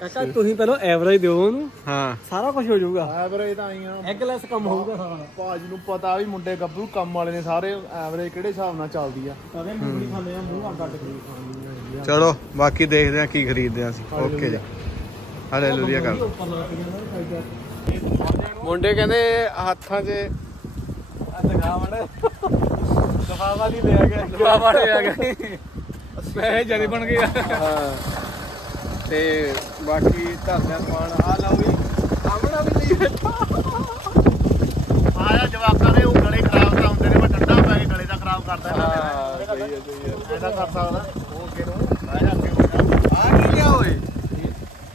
[SPEAKER 3] ਕਾਕਾ ਤੁਸੀਂ ਪਹਿਲਾਂ ਐਵਰੇਜ ਦਿਓ ਉਹਨੂੰ।
[SPEAKER 2] ਹਾਂ।
[SPEAKER 3] ਸਾਰਾ ਕੁਝ ਹੋ ਜਾਊਗਾ।
[SPEAKER 1] ਐਵਰੇਜ ਤਾਂ ਆਈ ਆ
[SPEAKER 3] ਐਗਲੈਸ ਕੰਮ ਹੋਊਗਾ।
[SPEAKER 1] ਭਾਜੀ ਨੂੰ ਪਤਾ ਵੀ ਮੁੰਡੇ ਗੱਭਰੂ ਕੰਮ ਵਾਲੇ ਨੇ ਸਾਰੇ ਐਵਰੇਜ ਕਿਹੜੇ ਹਿਸਾਬ ਨਾਲ ਚੱਲਦੀ ਆ।
[SPEAKER 3] ਖਾਂਦੇ ਮੂੰਹ
[SPEAKER 2] ਚਲੋ ਬਾਕੀ ਦੇਖਦੇ ਆ ਕੀ ਖਰੀਦਦੇ ਆ ਅਸੀਂ। ਓਕੇ ਜੀ। ਹਾਲੇਲੂਇਆ ਕਰ। ਮੁੰਡੇ ਕਹਿੰਦੇ ਹੱਥਾਂ 'ਚ
[SPEAKER 3] ਦਿਖਾਵਣ। ਦਿਖਾਵਾ ਨਹੀਂ ਲਿਆ ਗਿਆ।
[SPEAKER 2] ਦਿਖਾਵਾ ਲਿਆ ਗਿਆ।
[SPEAKER 3] ਪੈਸੇ ਜਰੇ ਬਣ ਗਏ
[SPEAKER 2] ਹਾਂ। ਤੇ ਬਾਕੀ ਧਰਦਿਆਂ ਸਮਾਨ ਆ ਲਓ ਵੀ ਸਾਹਮਣਾ ਵੀ ਲਈ ਬੈਠਾ।
[SPEAKER 1] ਆਇਆ ਜਵਾਕਾਂ ਦੇ ਉਹ ਗਲੇ ਖਰਾਬ ਕਰਾਉਂਦੇ ਨੇ ਮੈਂ ਠੰਡਾ ਪੈ ਕੇ ਗਲੇ ਦਾ ਖਰਾਬ ਕਰਦਾ ਇਹਨਾਂ
[SPEAKER 2] ਹਾਂ ਸਹੀ ਹੈ ਸਹੀ ਹੈ।
[SPEAKER 1] ਇਹਦਾ ਕਰ ਸਕਦਾ। ਉਹ ਅੱਗੇ ਨੂੰ ਆਇਆ ਅੱਗੇ ਹੋ ਜਾ
[SPEAKER 2] ਆ ਕੀ ਕਿਆ ਓਏ?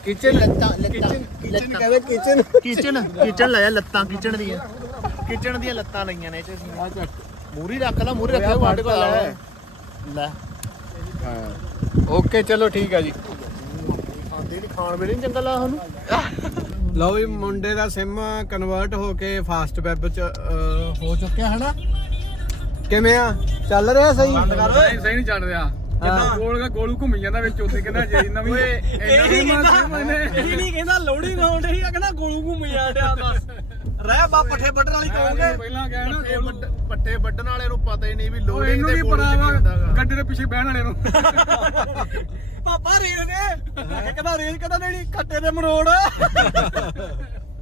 [SPEAKER 2] Kitchen kitchen kitchen kitchen.
[SPEAKER 1] Kitchen kitchen ਲਾਇਆ ਲੱਤਾਂ ਕਿਚਨ ਦੀਆਂ। ਕਿਚਨ ਦੀਆਂ ਲੱਤਾਂ ਲਈਆਂ ਨੇ ਇਹ ਚ। ਮੂਰੀ ਰੱਖ ਲੈ ਮੂਰੀ ਰੱਖਿਆ ਸਾਡੇ ਕੋਲ ਲੈ। ਲੈ।
[SPEAKER 2] ਹਾਂ। ਓਕੇ ਚਲੋ ਠੀਕ ਆ ਜੀ।
[SPEAKER 1] ਖਾਣ ਵੇਲੇ ਨਹੀਂ ਚੰਗਾ ਲਾ ਸਾਨੂੰ?
[SPEAKER 2] ਲਓ ਵੀ ਮੁੰਡੇ ਦਾ ਸਿਮ ਕਨਵਰਟ ਹੋ ਕੇ ਫਾਸਟ ਵੈਬ ਚ ਹੋ ਚੁੱਕਿਆ ਹੈ ਨਾ ਕਿਵੇਂ ਆ? ਚੱਲ ਰਿਹਾ ਸਹੀ?
[SPEAKER 3] ਸਹੀ ਸਹੀ ਨਹੀਂ ਚੱਲ ਰਿਹਾ। ਕਿੰਨਾ ਗੋਲ ਦਾ ਗੋਲੂ ਘੁੰਮੀ ਜਾਂਦਾ ਵਿੱਚ ਉੱਥੇ ਕਹਿੰਦਾ ਜੇ ਨਵੀਂ ਇਹ ਨਹੀਂ ਕਹਿੰਦਾ ਲੋੜੀ ਨਾ ਹੁੰਦੇ ਸੀ ਕਹਿੰਦਾ ਗੋਲੂ ਘੁੰਮੀ ਜਾਂਦਿਆ ਬਸ। ਰਹਿ ਬਾ ਪੱਠੇ ਵੱਢਣ ਵਾਲੀ ਕਹੋਗੇ ਪਹਿਲਾਂ ਕਹਿ ਨਾ
[SPEAKER 1] ਇਹ ਵੱਡ- ਪੱਠੇ ਵੱਢਣ ਵਾਲੇ ਨੂੰ ਪਤਾ ਹੀ ਨਹੀਂ ਵੀ
[SPEAKER 3] ਉਹ
[SPEAKER 1] ਲੋੜੇ
[SPEAKER 3] ਇਹਨੂੰ
[SPEAKER 1] ਗੋਲ
[SPEAKER 3] ਪਤਾ ਵਾ
[SPEAKER 1] ਹੁੰਦਾ ਗਾ।
[SPEAKER 3] ਗੱਡੀ ਦੇ ਪਿੱਛੇ ਬਹਿਣ ਵਾਲੇ ਨੂੰ। ਪਾਪਾ ਰੇਲ ਦੇ। ਕਹਿੰਦਾ ਰੇਲ ਕਹਿੰਦਾ ਨਹੀਂ ਕੱਟੇ ਦੇ ਮਰੋੜ।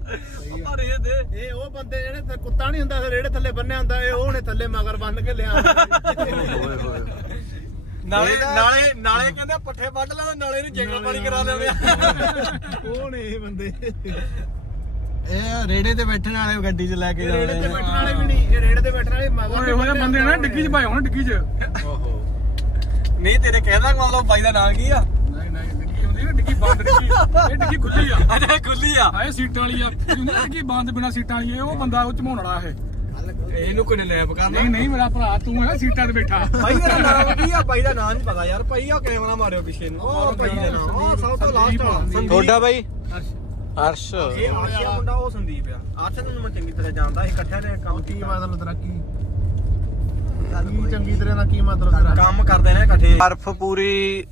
[SPEAKER 3] ਪਾਪਾ ਰੇਲ ਦੇ।
[SPEAKER 1] ਇਹ ਉਹ ਬੰਦੇ ਜਿਹੜੇ ਥ- ਕੁੱਤਾ ਨਹੀਂ ਹੁੰਦਾ ਰੇੜੇ ਥੱਲੇ ਬੰਨਿਆ ਹੁੰਦਾ ਇਹ ਉਹਨੇ ਥੱਲੇ ਮਗਰ ਬੰਨ ਕੇ ਲਿਆ।
[SPEAKER 3] ਨਾਲੇ ਨਾਲੇ ਨਾਲੇ ਕਹਿੰਦੇ ਪੱਠੇ ਵੱਢ ਲੈ ਨਾਲੇ ਨੂੰ ਜੰਗਲ ਪਾਣੀ ਕਰਾ ਲੈਂਦੇ ਆ
[SPEAKER 1] ਉਹ ਨੇ ਇਹ ਬੰਦੇ।
[SPEAKER 2] ਇਹ ਰੇੜੇ ਤੇ ਬੈਠਣ ਵਾਲੇ ਗੱਡੀ 'ਚ ਲੈ ਕੇ
[SPEAKER 1] ਰੇੜੇ ਤੇ ਬੈਠਣ ਵਾਲੇ ਵੀ ਨਹੀਂ ਇਹ ਰੇੜੇ ਤੇ ਬੈਠਣ ਵਾਲੇ ਮਗਰ
[SPEAKER 3] ਓਏ ਹੋਏ ਬੰਦੇ ਨਾ ਡਿੱਗੀ 'ਚ ਪਾਏ ਹੁਣ ਡਿੱਗੀ 'ਚ।
[SPEAKER 2] ਓਹੋ।
[SPEAKER 3] ਨਹੀਂ ਤੇਰੇ ਕਹਿਣ ਦਾ ਮਤਲਬ ਬਾਈ ਦਾ ਨਾਂ ਕੀ ਆ?
[SPEAKER 7] ਨਹੀਂ ਨਹੀਂ ਡਿੱਗੀ ਹੁੰਦੀ ਨਾ ਡਿੱਗੀ ਬੰਦ ਡਿੱਗੀ। ਇਹ ਡਿੱਗੀ ਖੁੱਲੀ ਆ।
[SPEAKER 3] ਅਜੇ ਖੁੱਲੀ ਆ।
[SPEAKER 7] ਆਏ ਸੀਟਾਂ ਵਾਲੀ ਆ। ਜਿਹਨੂੰ ਡਿੱਗੀ ਬੰਦ ਬਿਨਾ ਸੀਟਾਂ ਵਾਲੀ। ਇਹ ਉਹ ਬੰਦਾ ਉਹ ਚਮਾਉਣ ਵਾਲਾ ਇਹ।
[SPEAKER 3] ਇਹਨੂੰ ਕੋਈ ਲੈਪ ਕਰਨਾ?
[SPEAKER 7] ਨਹੀਂ ਨਹੀਂ ਮੇਰਾ ਭਰਾ ਤੂੰ ਹੈ ਸੀਟਾਂ ਤੇ ਬੈਠਾ।
[SPEAKER 3] ਭਾਈ ਦਾ ਨਾਮ ਕੀ ਆ? ਭਾਈ ਦਾ ਨਾਮ ਨਹੀਂ ਪਤਾ ਯਾਰ। ਭਾਈ ਆ ਕੈਮਰਾ ਮਾਰਿਓ ਪਿੱਛੇ ਨੂੰ। ਉਹ ਭਾਈ ਦਾ ਨਾਮ ਉਹ ਸਭ ਤੋਂ ਲਾਸਟ ਆ। ਸੰਦੀਪ।
[SPEAKER 2] ਤੁਹਾਡਾ ਬਾਈ? ਹਰਸ਼
[SPEAKER 3] ਇਹ ਆਸ਼ਿਆ ਮੁੰਡਾ ਉਹ ਸੰਦੀਪ ਆ। ਆਸ਼ਿਆ ਨੂੰ ਮੈਂ ਚੰਗੀ ਤਰ੍ਹਾਂ ਜਾਣਦਾ ਇਹ ਇਕੱਠਿਆਂ ਨੇ ਕੰਮ
[SPEAKER 1] ਕੀ ਮਤਲਬ ਤੇਰਾ ਕੀ? ਕੀ ਚੰਗੀ ਤਰ੍ਹਾਂ ਦਾ ਕੀ ਮਤਲਬ ਤੇਰਾ?
[SPEAKER 3] ਕੰਮ ਕਰਦੇ ਨੇ ਇਕੱਠੇ।
[SPEAKER 2] ਬਰਫ ਪੂਰੀ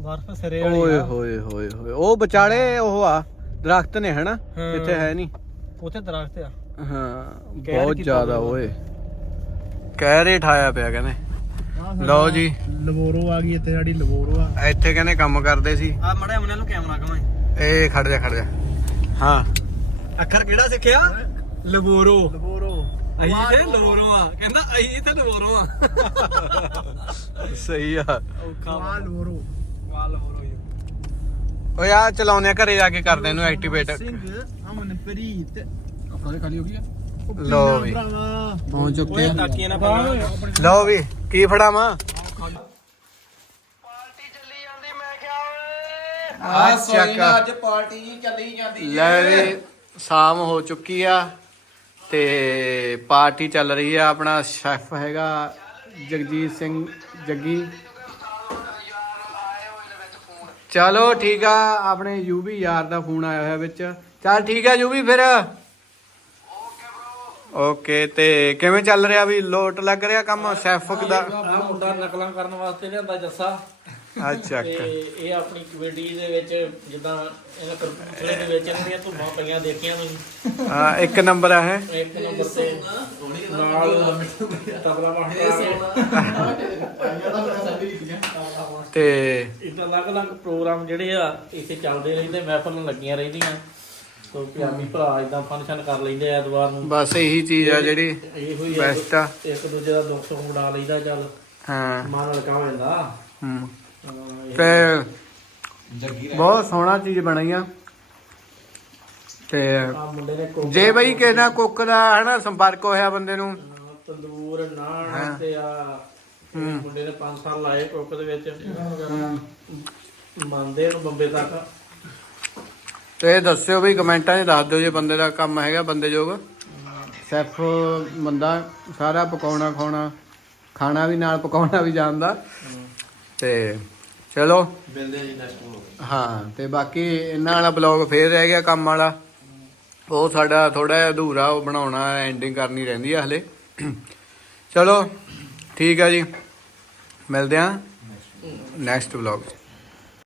[SPEAKER 6] ਬਰਫ ਸਿਰੇ
[SPEAKER 2] ਓਏ ਹੋਏ ਹੋਏ ਹੋਏ। ਉਹ ਵਿਚਾਲੇ ਉਹ ਆ ਦਰਖਤ ਨੇ ਹਨਾ। ਇੱਥੇ ਹੈ ਨਹੀਂ
[SPEAKER 6] ਉੱਥੇ ਦਰਖਤ ਆ।
[SPEAKER 2] ਹਾਂ ਬਹੁਤ ਜ਼ਿਆਦਾ। ਓਏ। ਕਹਿਰੇ ਠਾਇਆ ਪਿਆ ਕਹਿੰਦੇ। ਲਓ ਜੀ।
[SPEAKER 1] ਲਵੋਰੋ ਆ ਗਈ ਇੱਥੇ ਸਾਡੀ ਲਵੋਰੋ ਆ।
[SPEAKER 2] ਇੱਥੇ ਕਹਿੰਦੇ ਕੰਮ ਕਰਦੇ ਸੀ।
[SPEAKER 3] ਆ ਮੜਾ ਉਹਨਾਂ ਨੂੰ ਕੈਮਰਾ ਕਮਾਈ
[SPEAKER 2] ਇਹ ਖੜ ਜਾ ਖੜ ਜਾ। ਹਾਂ।
[SPEAKER 3] ਅੱਖਰ ਕਿਹੜਾ ਸਿੱਖਿਆ? ਲਬੋਰੋ
[SPEAKER 1] ਲਵੋਰੋ।
[SPEAKER 3] ਅਸੀਂ ਤੇ ਲਬੋਰੋ ਆ। ਕਹਿੰਦਾ ਅਸੀਂ ਤੇ ਲਬੋਰੋ ਆ।
[SPEAKER 2] ਸਹੀ ਆ।
[SPEAKER 3] ਔਖਾ
[SPEAKER 1] ਆ ਲਵੋਰੋ।
[SPEAKER 3] ਵਾ ਲਬੋਰੋ
[SPEAKER 2] ਆ ਚਲਾਉਂਦੇ ਆ ਘਰੇ ਜਾ ਕੇ ਕਰਦੇ ਇਹਨੂੰ ਐਕਟੀਵੇਟ
[SPEAKER 1] ਸਿੰਘ ਅਮਨਪ੍ਰੀਤ।
[SPEAKER 7] ਆਪਣੇ ਖਾਲੀ ਹੋ ਗਈ ਆ?
[SPEAKER 2] ਲਓ ਵੀ। ਪਹੁੰਚ ਚੁੱਕੇ ਲਓ ਵੀ ਕੀ ਫੜਾਵਾਂ? ਆ। ਚੱਕ
[SPEAKER 1] ਅੱਜ ਪਾਰਟੀ ਚੱਲੀ ਜਾਂਦੀ
[SPEAKER 2] ਲੈ ਵੀ ਸ਼ਾਮ ਹੋ ਚੁੱਕੀ ਆ ਤੇ ਪਾਰਟੀ ਚੱਲ ਰਹੀ ਆ ਆਪਣਾ ਸ਼ੈਫ ਹੈਗਾ ਜਗਜੀਤ ਸਿੰਘ ਜੱਗੀ। ਚਲੋ ਠੀਕ ਆ ਆਪਣੇ ਯੂਵੀ ਯਾਰ ਦਾ ਫੋਨ ਆਇਆ ਹੋਇਆ ਵਿੱਚ। ਚੱਲ ਠੀਕ ਆ ਯੂਵੀ ਫਿਰ। ਓਕੇ ਤੇ ਕਿਵੇਂ ਚੱਲ ਰਿਹਾ ਵੀ ਲੋਟ ਲੱਗ ਰਿਹਾ ਕੰਮ ਸ਼ੈਫ ਦਾ?
[SPEAKER 8] ਮੁੰਡਾ ਨਕਲਾਂ ਕਰਨ ਵਾਸਤੇ ਲਿਆਂਦਾ ਜੱਸਾ।
[SPEAKER 2] ਅੱਛਾ
[SPEAKER 8] ਤੇ ਇਹ ਆਪਣੀ ਕਮੇਟੀ ਦੇ ਵਿੱਚ ਜਿੱਦਾਂ ਇਹਨਾਂ ਕਰਪੂਰਥਲੇ ਦੇ ਵਿੱਚ ਇਹਨਾਂ ਦੀਆਂ ਧੁੰਮਾਂ ਪਈਆਂ ਦੇਖੀਆਂ ਤੁਸੀਂ?
[SPEAKER 2] ਹਾਂ ਇੱਕ ਨੰਬਰ ਆ ਹੈ
[SPEAKER 8] ਇੱਕ ਨੰਬਰ ਤੇ। ਨਾਲ ਤਬਲਾ
[SPEAKER 2] ਤੇ
[SPEAKER 8] ਇਦਾਂ ਅਲੱਗ-ਅਲੱਗ ਪ੍ਰੋਗਰਾਮ ਜਿਹੜੇ ਆ ਇੱਥੇ ਚੱਲਦੇ ਰਹਿੰਦੇ ਮਹਿਫਲਾਂ ਲੱਗੀਆਂ ਰਹਿੰਦੀਆਂ। ਸੋ ਪੰਜਾਬੀ ਭਰਾ ਇਦਾਂ ਫੰਕਸ਼ਨ ਕਰ ਲੈਂਦੇ ਆ ਐਤਵਾਰ ਨੂੰ।
[SPEAKER 2] ਬਸ ਇਹੀ ਚੀਜ਼ ਆ ਜਿਹੜੀ
[SPEAKER 8] ਇਹੋ ਹੀ ਆ।
[SPEAKER 2] ਬੈਸਟ ਆ।
[SPEAKER 8] ਇੱਕ ਦੂਜੇ ਦਾ ਦੁੱਖ ਸੁੱਖ ਉਡਾ ਲਈਦਾ ਚੱਲ।
[SPEAKER 2] ਹਾਂ।
[SPEAKER 8] ਮਨ ਹਲਕਾ ਹੋ ਜਾਂਦਾ।
[SPEAKER 2] ਹੂੰ।
[SPEAKER 8] ਹਾਂ, ਇਹ-
[SPEAKER 2] ਤੇ ਬਹੁਤ ਸੋਹਣਾ ਚੀਜ਼ ਬਣਾਈ ਆ। ਤੇ
[SPEAKER 8] ਆਹ ਮੁੰਡੇ ਨੇ ਕੁੱਕ
[SPEAKER 2] ਜੇ ਬਈ ਕਿਸੇ ਨਾਲ ਕੁੱਕ ਦਾ ਹਨਾ ਸੰਪਰਕ ਹੋਇਆ ਬੰਦੇ ਨੂੰ।
[SPEAKER 8] ਤੰਦੂਰ ਨਾਨ ਤੇ ਆ ਮੁੰਡੇ ਨੇ 5 ਸਾਲ ਲਾਏ ਕੁੱਕ ਦੇ ਵਿੱਚ। ਮੰਨਦੇ ਨੂੰ ਬੰਬੇ ਤੱਕ।
[SPEAKER 2] ਤੇ ਦੱਸਿਓ ਵੀ ਕਮੈਂਟਾਂ 'ਚ ਦੱਸ ਦਿਓ ਜੇ ਬੰਦੇ ਦਾ ਕੰਮ ਹੈਗਾ ਬੰਦੇ ਯੋਗ ਸ਼ੈਫ ਬੰਦਾ ਸਾਰਾ ਪਕਾਉਣਾ ਖਾਣਾ ਖਾਣਾ ਵੀ ਨਾਲ ਪਕਾਉਣਾ ਵੀ ਜਾਣਦਾ। ਤੇ ਚਲੋ।
[SPEAKER 8] ਮਿਲਦੇ ਜੀ ਨੈਕਸਟ
[SPEAKER 2] ਹਾਂ ਤੇ ਬਾਕੀ ਇਹਨਾਂ ਵਾਲਾ ਬਲੌਗ ਫੇਰ ਰਹਿ ਗਿਆ ਕੰਮ ਵਾਲਾ। ਉਹ ਸਾਡਾ ਥੋੜਾ ਜਿਹਾ ਅਧੂਰਾ ਉਹ ਬਣਾਉਣਾ ਐਂਡਿੰਗ ਕਰਨੀ ਰਹਿੰਦੀ ਆ ਹਲੇ। ਚਲੋ ਠੀਕ ਆ ਜੀ। ਮਿਲਦੇ ਆ ਨੈਕਸਟ ਬਲੌਗ 'ਚ